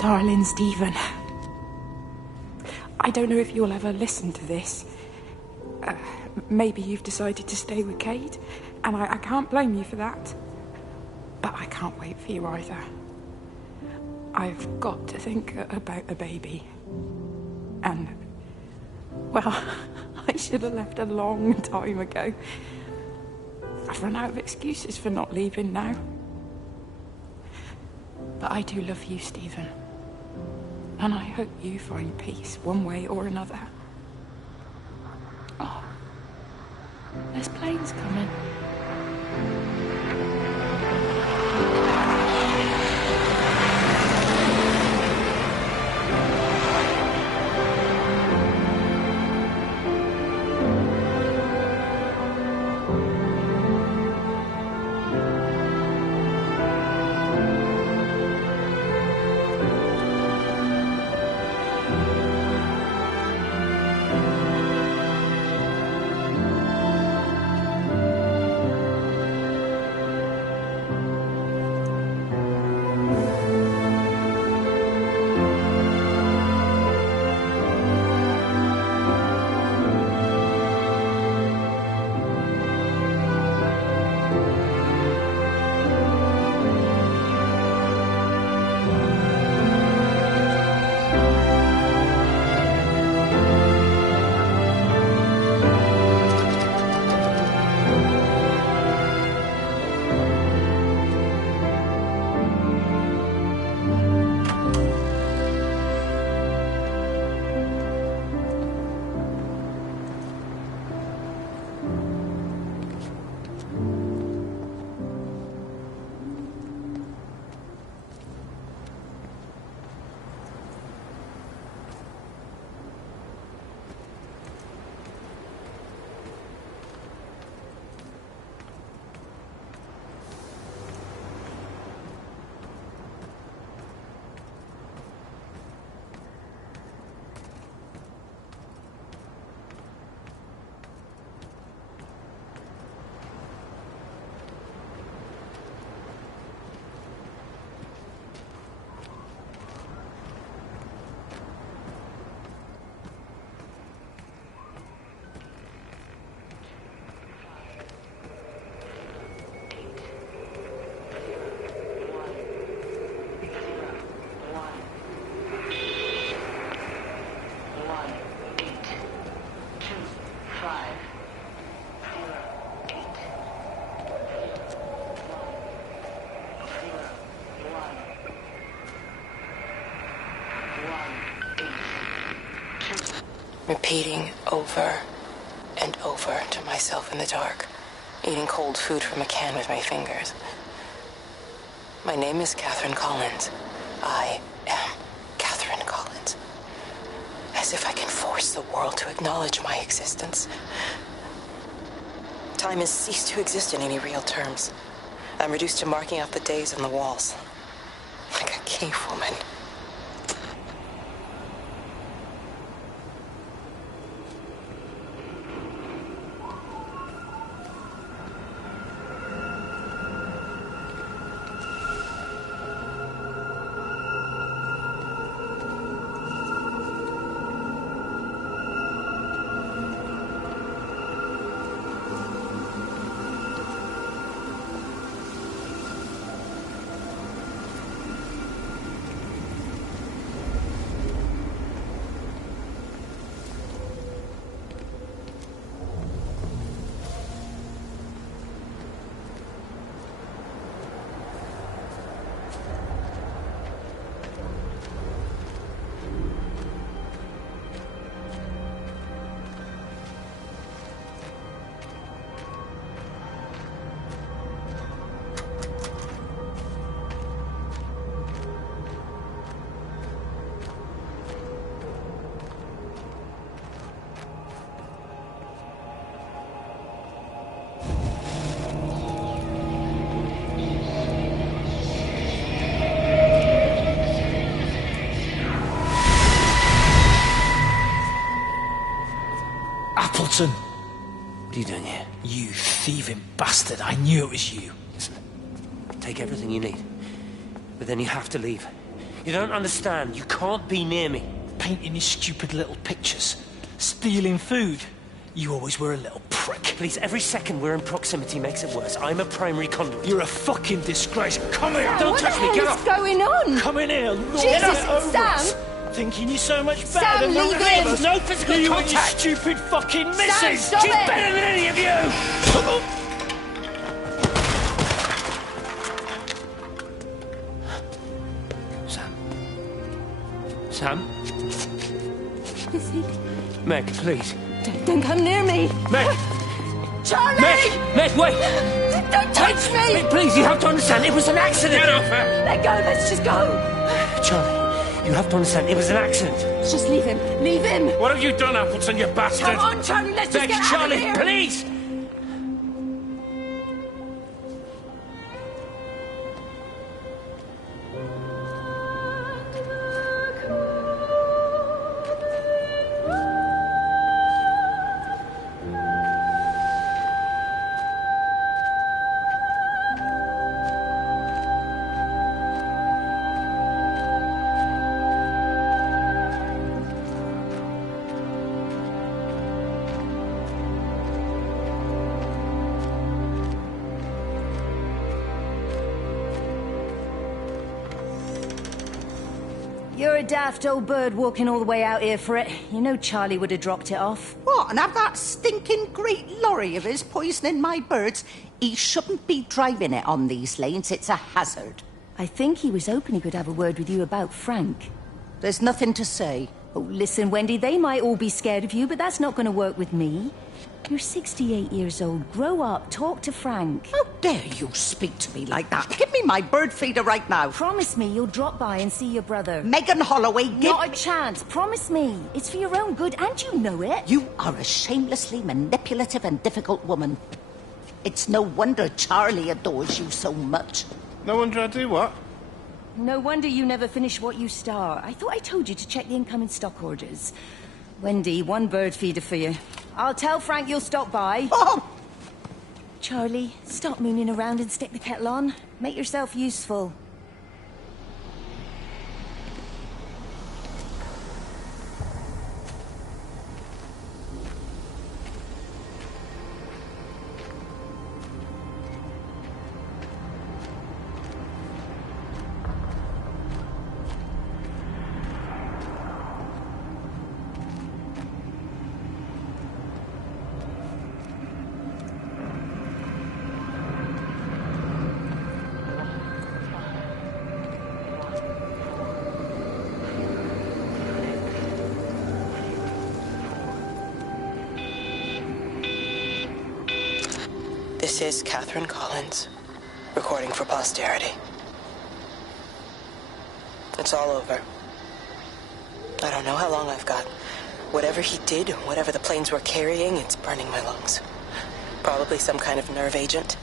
Darling Stephen, I don't know if you'll ever listen to this. Maybe you've decided to stay with Kate, and I can't blame you for that. But I can't wait for you either. I've got to think about the baby. And, well, I should have left a long time ago. I've run out of excuses for not leaving now. But I do love you, Stephen. And I hope you find peace one way or another. Oh, there's planes coming. repeating over and over to myself in the dark, eating cold food from a can with my fingers. My name is Catherine Collins. I am Catherine Collins. As if I can force the world to acknowledge my existence. Time has ceased to exist in any real terms. I'm reduced to marking out the days on the walls. Like a cave woman. Appleton! What are you doing here? You thieving bastard, I knew it was you. Listen, take everything you need, but then you have to leave. You don't understand, you can't be near me. Painting your stupid little pictures. Stealing food. You always were a little prick. Please, every second we're in proximity makes it worse. I'm a primary conduit. You're a fucking disgrace. Come here! Don't touch me, get off! What's going on? Come in here, Lord. Jesus, Sam! Thinking you're so much better Sam, than the leave rest him. of us. No physical you contact. and your stupid fucking missus. stop She's it. better than any of you! Sam? Is he? Meg, please. Don't come near me! Meg! Charlie! Meg, wait! Don't touch me! Meg, please, you have to understand, it was an accident! Get off her! Let go, let's just go! Charlie, you have to understand, it was an accident. Just leave him, leave him! What have you done, Appleton, you bastard? Come on, Charlie, let's just Meg, get Charlie, out of here! please! You're a daft old bird walking all the way out here for it. You know Charlie would have dropped it off. What, and have that stinking great lorry of his poisoning my birds? He shouldn't be driving it on these lanes. It's a hazard. I think he was hoping he could have a word with you about Frank. There's nothing to say. Oh, listen, Wendy, they might all be scared of you, but that's not going to work with me. You're 68 years old. Grow up. Talk to Frank. How dare you speak to me like that? Give me my bird feeder right now. Promise me you'll drop by and see your brother. Megan Holloway, give Not a chance. Promise me. It's for your own good, and you know it. You are a shamelessly manipulative and difficult woman. It's no wonder Charlie adores you so much. No wonder I do what? No wonder you never finish what you start. I thought I told you to check the incoming stock orders. Wendy, one bird feeder for you. I'll tell Frank you'll stop by. Oh! Charlie, stop mooning around and stick the kettle on. Make yourself useful. This is Catherine Collins, recording for posterity. It's all over. I don't know how long I've got. Whatever he did, whatever the planes were carrying, it's burning my lungs. Probably some kind of nerve agent.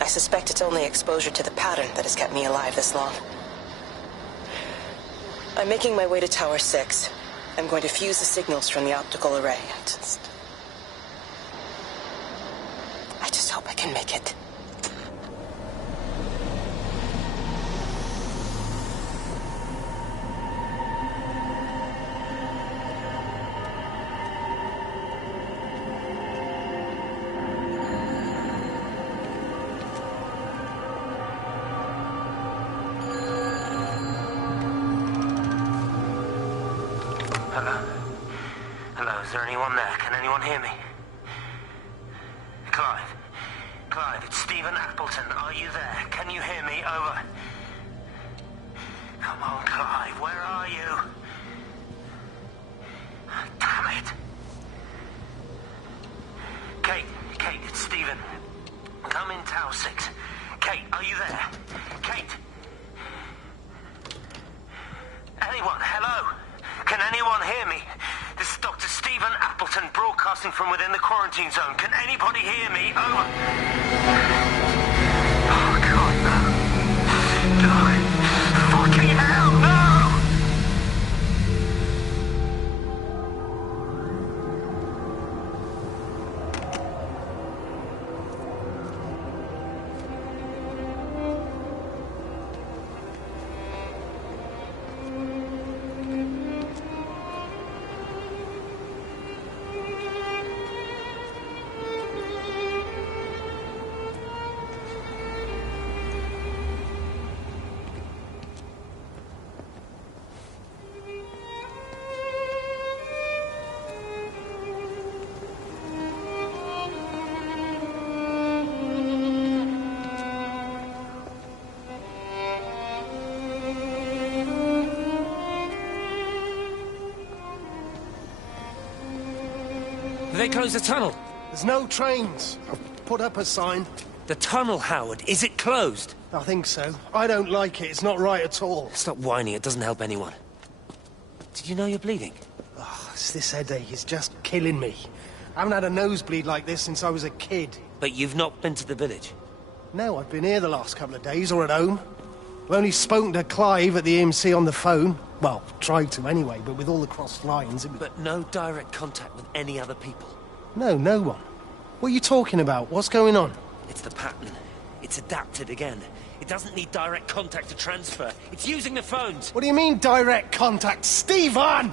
I suspect it's only exposure to the pattern that has kept me alive this long. I'm making my way to Tower 6. I'm going to fuse the signals from the optical array. I just hope I can make it. Hello? Hello, is there anyone there? Can anyone hear me? Clive? Clive, it's Stephen Appleton. Are you there? Can you hear me? Over. Come on, Clive, where are you? Damn it! Kate, it's Stephen. Come in Tower 6. Kate, are you there? Kate? Anyone? Hello? Can anyone hear me? This is Dr. Stephen Appleton broadcasting from within the quarantine zone. Can anybody hear me? Over. Oh, God, no. No. Fucking hell, no! Have they closed the tunnel? There's no trains. I've put up a sign. The tunnel, Howard. Is it closed? I think so. I don't like it. It's not right at all. Stop whining. It doesn't help anyone. Did you know you're bleeding? Oh, it's this headache. It's just killing me. I haven't had a nosebleed like this since I was a kid. But you've not been to the village? No, I've been here the last couple of days, or at home. I've only spoken to Clive at the EMC on the phone. Well, tried to anyway, but with all the crossed lines... But no direct contact with any other people? No, no one. What are you talking about? What's going on? It's the pattern. It's adapted again. It doesn't need direct contact to transfer. It's using the phones. What do you mean, direct contact? Stephen!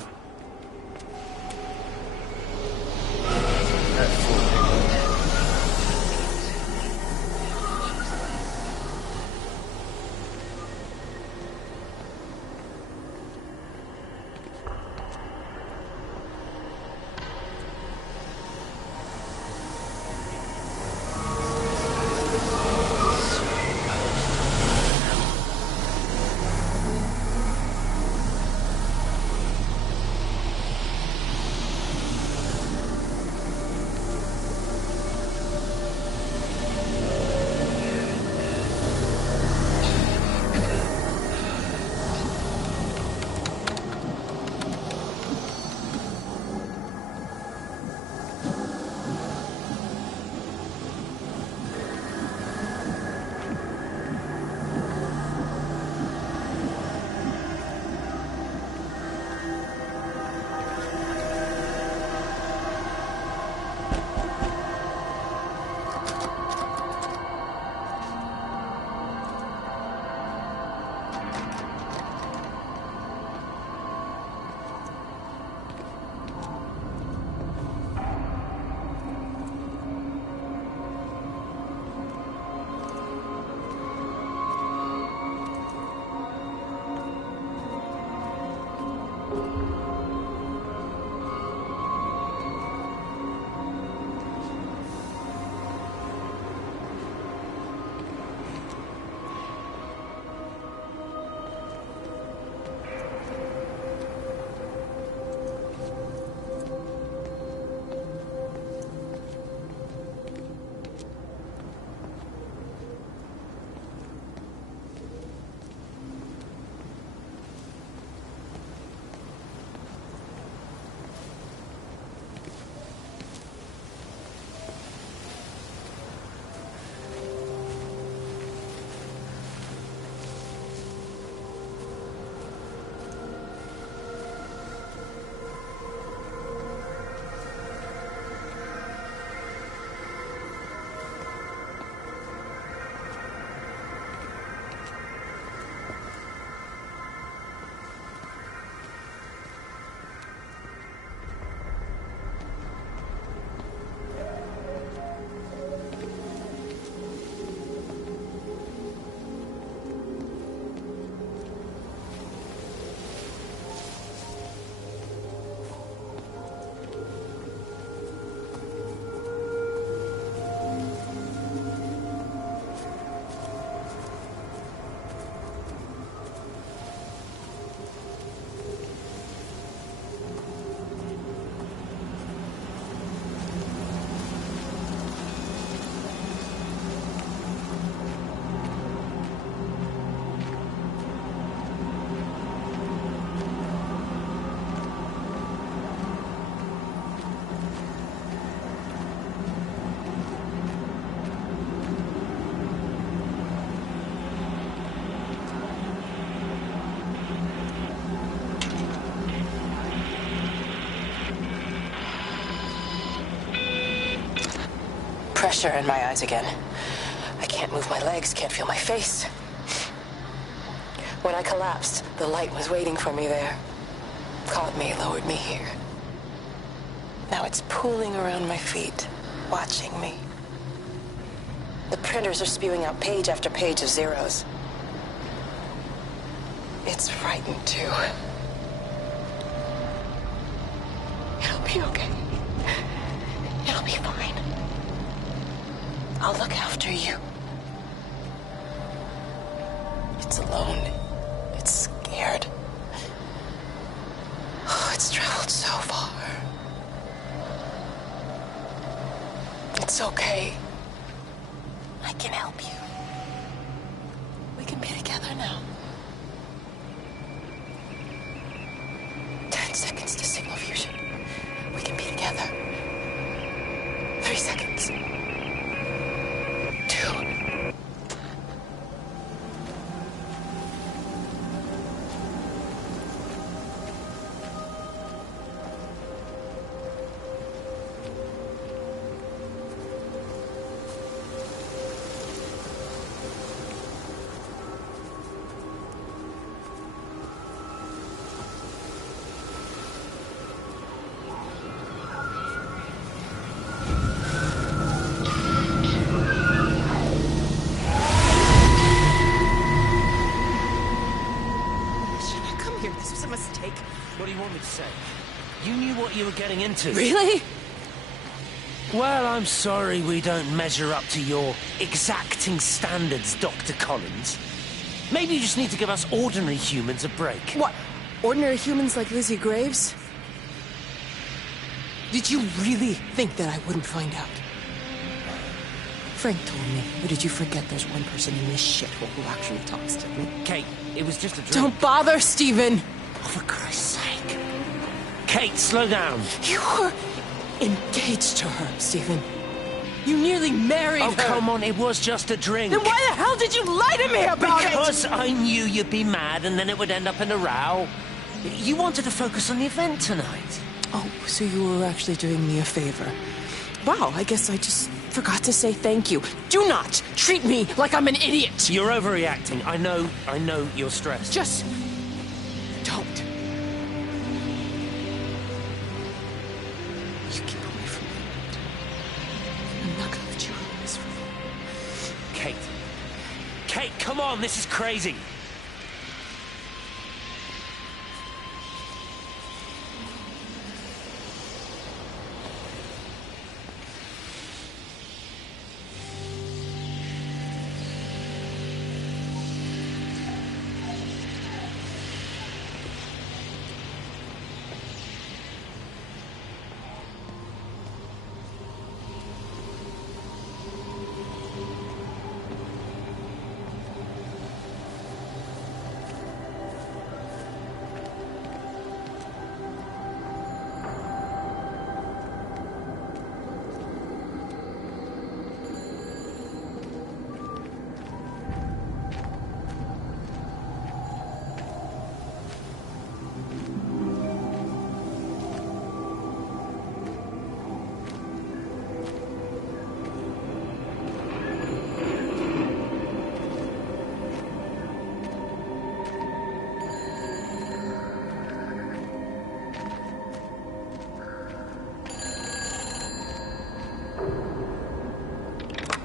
pressure in my eyes again. I can't move my legs, can't feel my face. When I collapsed, the light was waiting for me there. Caught me, lowered me here. Now it's pooling around my feet, watching me. The printers are spewing out page after page of zeros. It's frightened too. It'll be okay. It'll be fine. I'll look after you. It's alone. It's scared. Oh, it's traveled so far. It's okay. I can help you. We can be together now. 10 seconds to signal fusion. We can be together. 3 seconds. 2. What do you want me to say? You knew what you were getting into. Really? Well, I'm sorry we don't measure up to your exacting standards, Dr. Collins. Maybe you just need to give us ordinary humans a break. What? Ordinary humans like Lizzie Graves? Did you really think that I wouldn't find out? Frank told me, or did you forget there's one person in this shithole who actually talks to me? Kate, it was just a dream. Don't bother, Stephen! Oh, for Christ's sake. Kate, slow down. You were engaged to her, Stephen. You nearly married her. Oh, come on, it was just a drink. Then why the hell did you lie to me about it? Because I knew you'd be mad and then it would end up in a row. You wanted to focus on the event tonight. Oh, so you were actually doing me a favor. Wow, I guess I just forgot to say thank you. Do not treat me like I'm an idiot. You're overreacting. I know you're stressed. Just don't. You keep away from me. I'm not gonna let you ruin this for me. Kate. Kate, come on, this is crazy.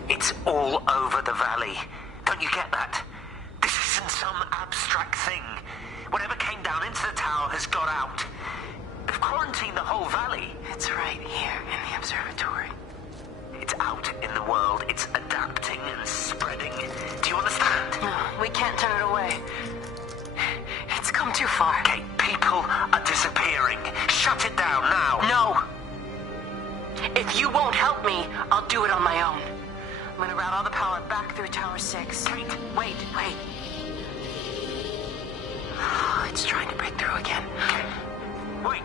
It's all over the valley. Don't you get that? This isn't some abstract thing. Whatever came down into the tower has got out. They've quarantined the whole valley. It's right here in the observatory. It's out in the world. It's adapting and spreading. Do you understand? No, we can't turn it away. It's come too far. Kate, people are disappearing. Shut it down now. No. If you won't help me, I'll do it on my own. I'm gonna route all the power back through Tower 6. Kate, wait. Oh, it's trying to break through again. Wait.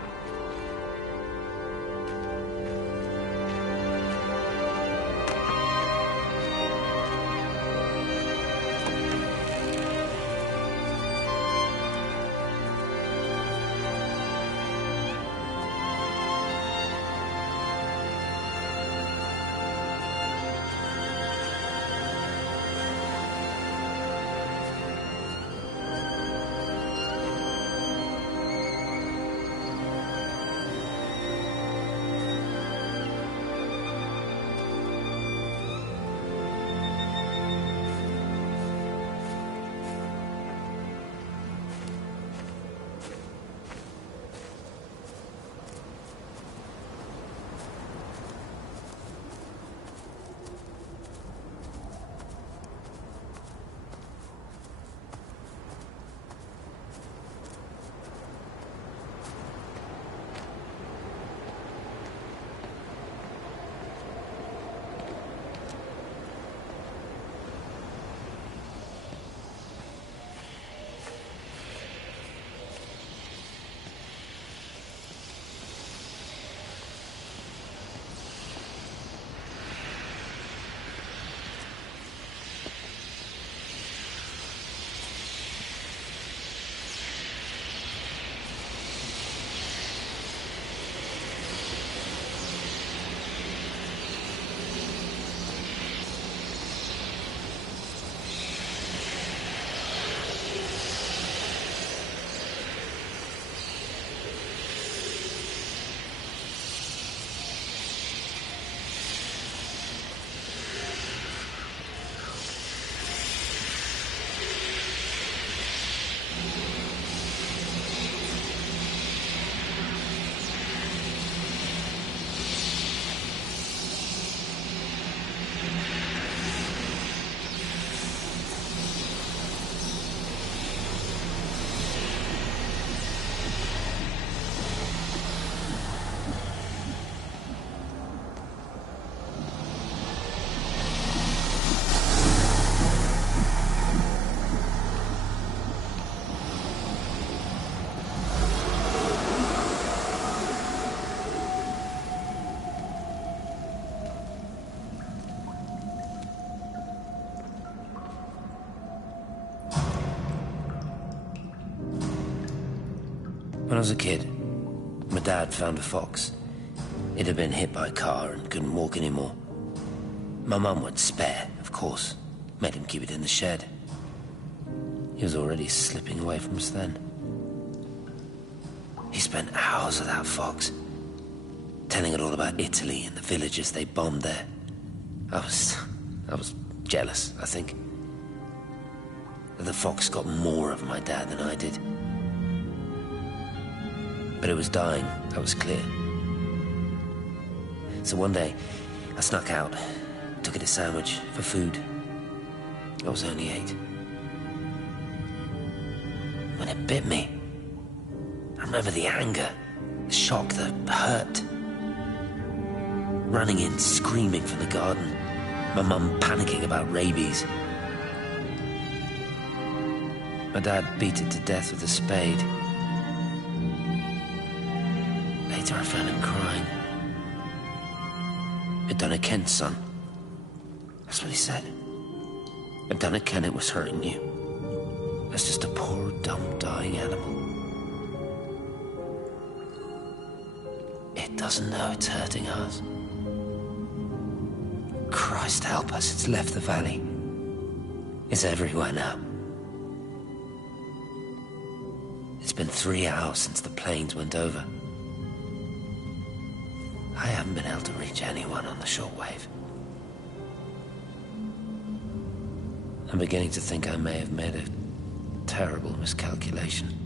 When I was a kid, my dad found a fox. It had been hit by a car and couldn't walk anymore. My mum went spare, of course. Made him keep it in the shed. He was already slipping away from us then. He spent hours with that fox, telling it all about Italy and the villages they bombed there. I was jealous, I think. The fox got more of my dad than I did. But it was dying, that was clear. So one day, I snuck out, took it a sandwich for food. I was only 8. When it bit me, I remember the anger, the shock, the hurt. Running in, screaming from the garden, my mum panicking about rabies. My dad beat it to death with a spade. Later I found him crying. I'd done it, Ken's son. That's what he said. I'd done it, Ken, it was hurting you. That's just a poor, dumb, dying animal. It doesn't know it's hurting us. Christ help us, it's left the valley. It's everywhere now. It's been 3 hours since the planes went over. I haven't been able to reach anyone on the shortwave. I'm beginning to think I may have made a terrible miscalculation.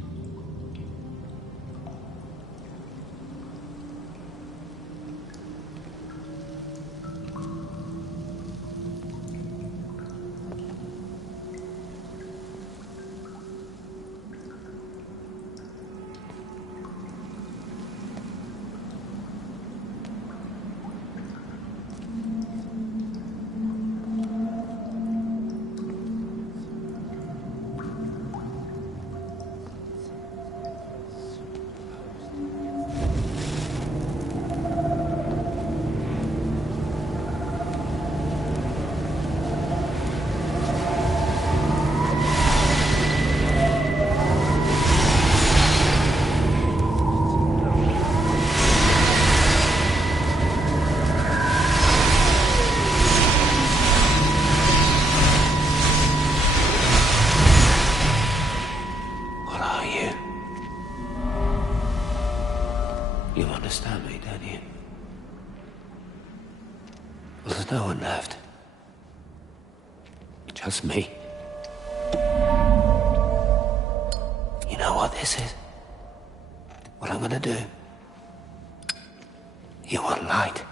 You understand me, don't you? Well, there's no one left. Just me. You know what this is? What I'm gonna do? You want light?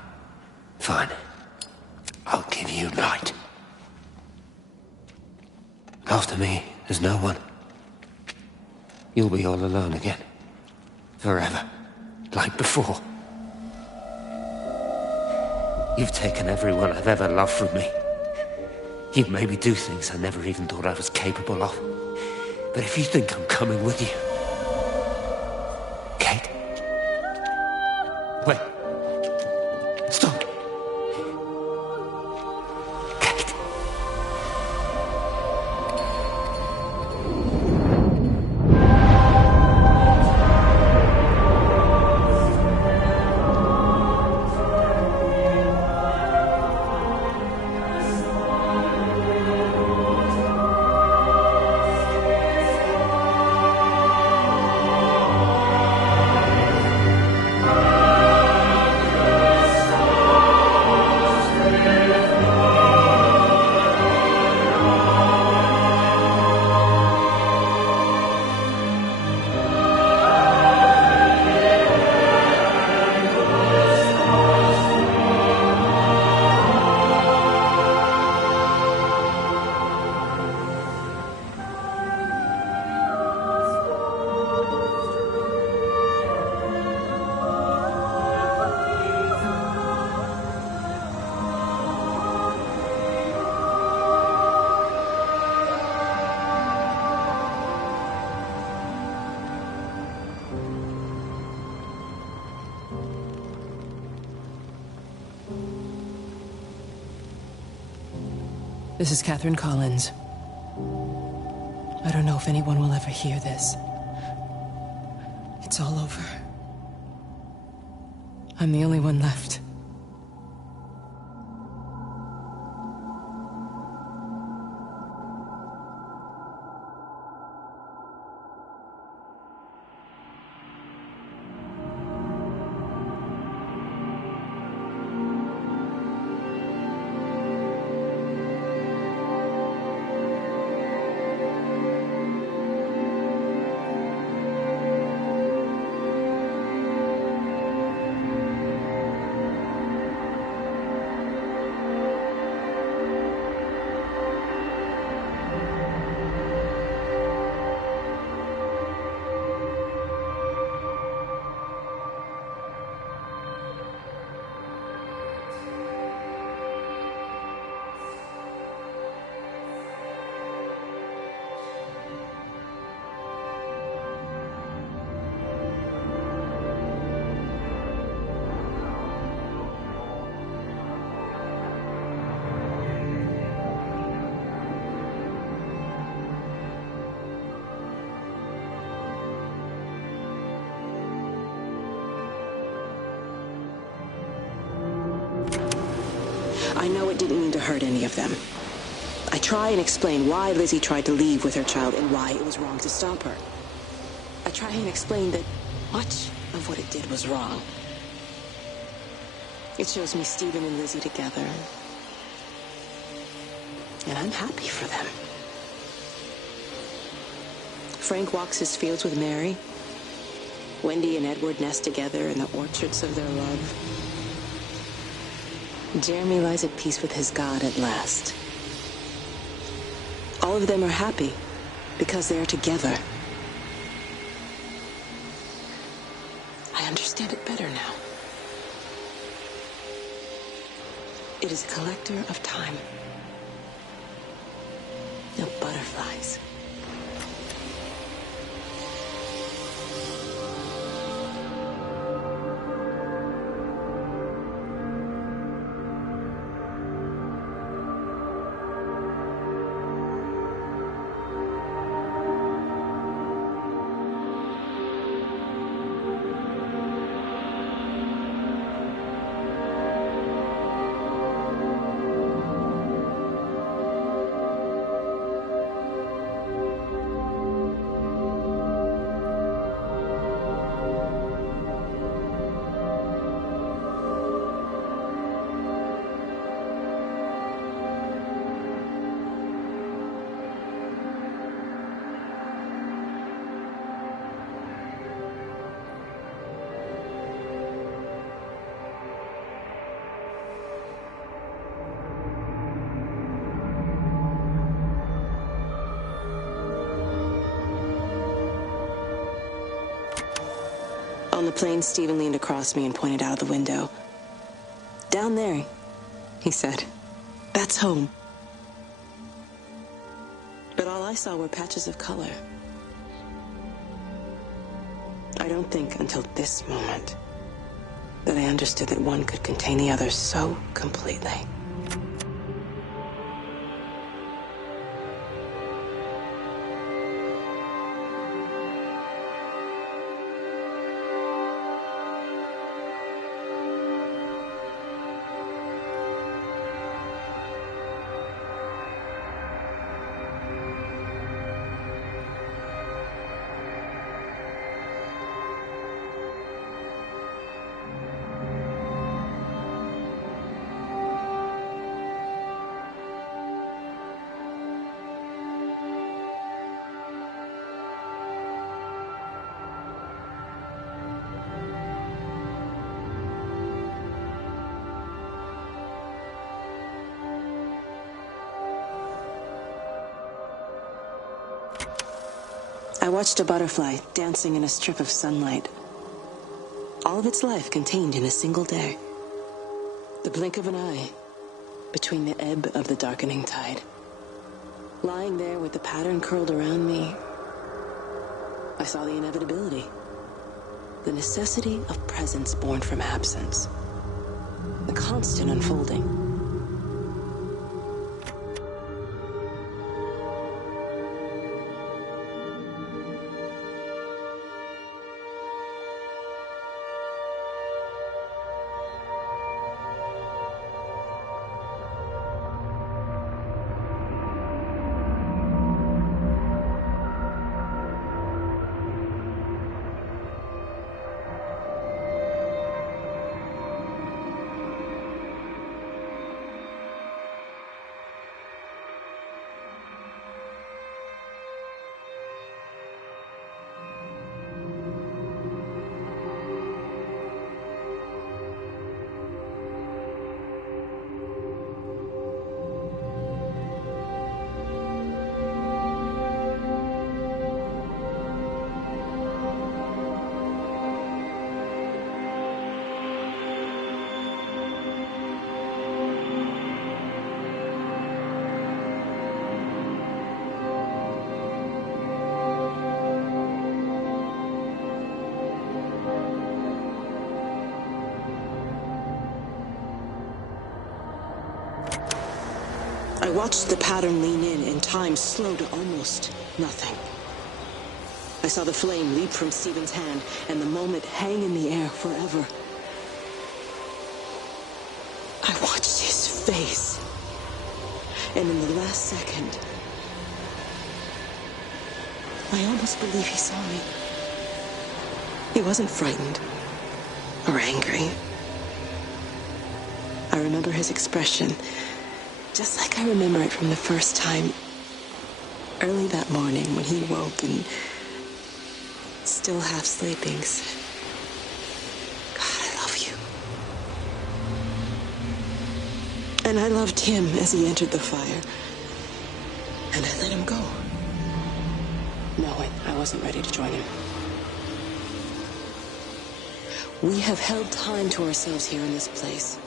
Fine. I'll give you light. After me, there's no one. You'll be all alone again. Forever. Like before. You've taken everyone I've ever loved from me. You've made me do things I never even thought I was capable of. But if you think I'm coming with you... Kate? Wait. Stop. Kate. This is Catherine Collins. I don't know if anyone will ever hear this. It's all over. I'm the only one left. I know it didn't mean to hurt any of them. I try and explain why Lizzie tried to leave with her child and why it was wrong to stop her. I try and explain that much of what it did was wrong. It shows me Stephen and Lizzie together. And I'm happy for them. Frank walks his fields with Mary. Wendy and Edward nest together in the orchards of their love. Jeremy lies at peace with his God at last. All of them are happy because they are together. I understand it better now. It is a collector of time. No butterflies. On the plane, Stephen leaned across me and pointed out of the window. "Down there," he said. "That's home." But all I saw were patches of color. I don't think until this moment that I understood that one could contain the other so completely. I watched a butterfly dancing in a strip of sunlight. All of its life contained in a single day. The blink of an eye between the ebb of the darkening tide. Lying there with the pattern curled around me, I saw the inevitability. The necessity of presence born from absence. The constant unfolding. I watched the pattern lean in and time slow to almost nothing. I saw the flame leap from Stephen's hand and the moment hang in the air forever. I watched his face, and in the last second, I almost believe he saw me. He wasn't frightened or angry. I remember his expression, just like I remember it from the first time, early that morning when he woke and, still half sleeping, said, "God, I love you." And I loved him as he entered the fire. And I let him go, knowing I wasn't ready to join him. We have held time to ourselves here in this place.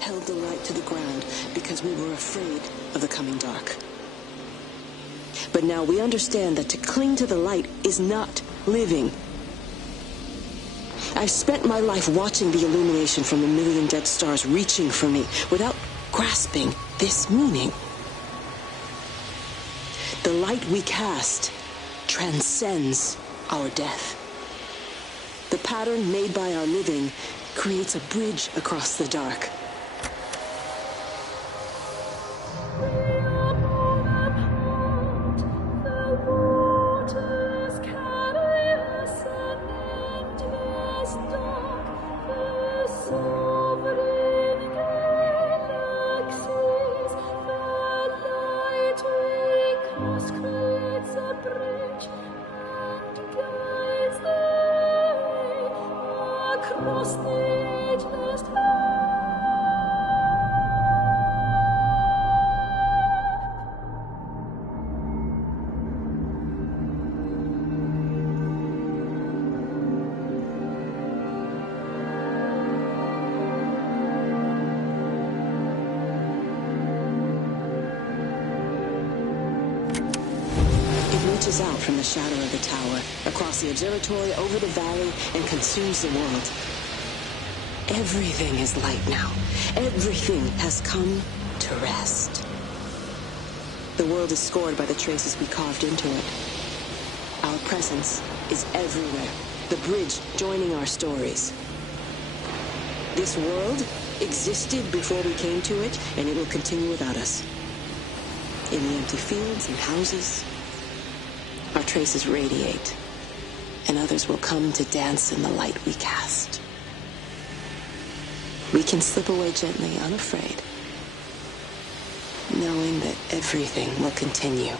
Held the light to the ground because we were afraid of the coming dark. But now we understand that to cling to the light is not living. I've spent my life watching the illumination from a million dead stars reaching for me without grasping this meaning. The light we cast transcends our death. The pattern made by our living creates a bridge across the dark. Reaches out from the shadow of the tower, across the observatory, over the valley, and consumes the world. Everything is light now. Everything has come to rest. The world is scored by the traces we carved into it. Our presence is everywhere, the bridge joining our stories. This world existed before we came to it, and it will continue without us. In the empty fields and houses, our traces radiate, and others will come to dance in the light we cast. We can slip away gently, unafraid, knowing that everything will continue.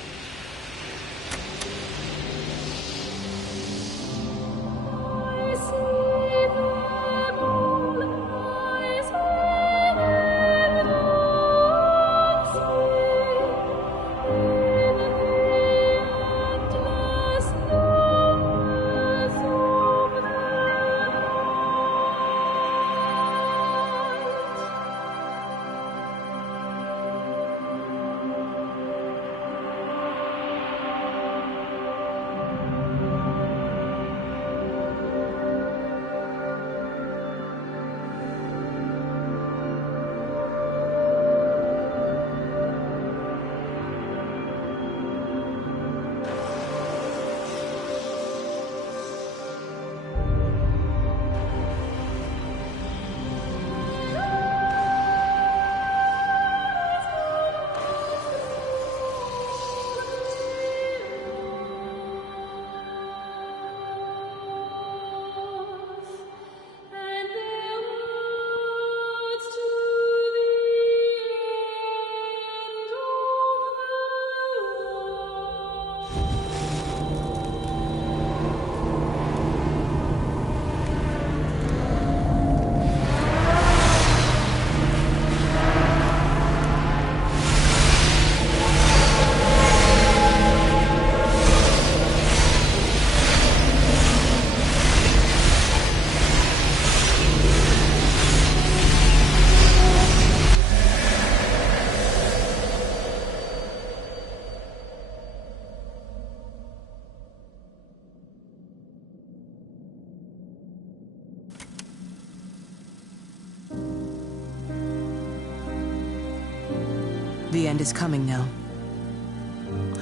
The end is coming now.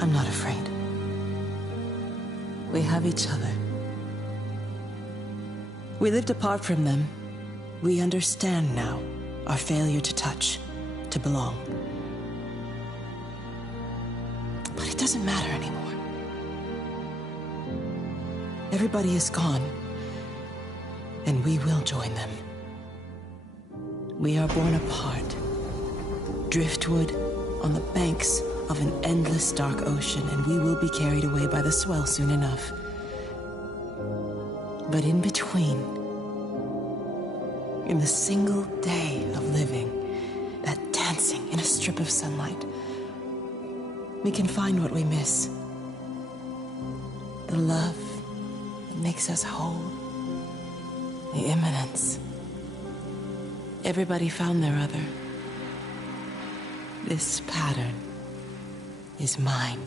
I'm not afraid. We have each other. We lived apart from them. We understand now our failure to touch, to belong. But it doesn't matter anymore. Everybody is gone, and we will join them. We are born apart, driftwood on the banks of an endless dark ocean, and we will be carried away by the swell soon enough. But in between, in the single day of living, that dancing in a strip of sunlight, we can find what we miss. The love that makes us whole. The imminence. Everybody found their other. This pattern is mine.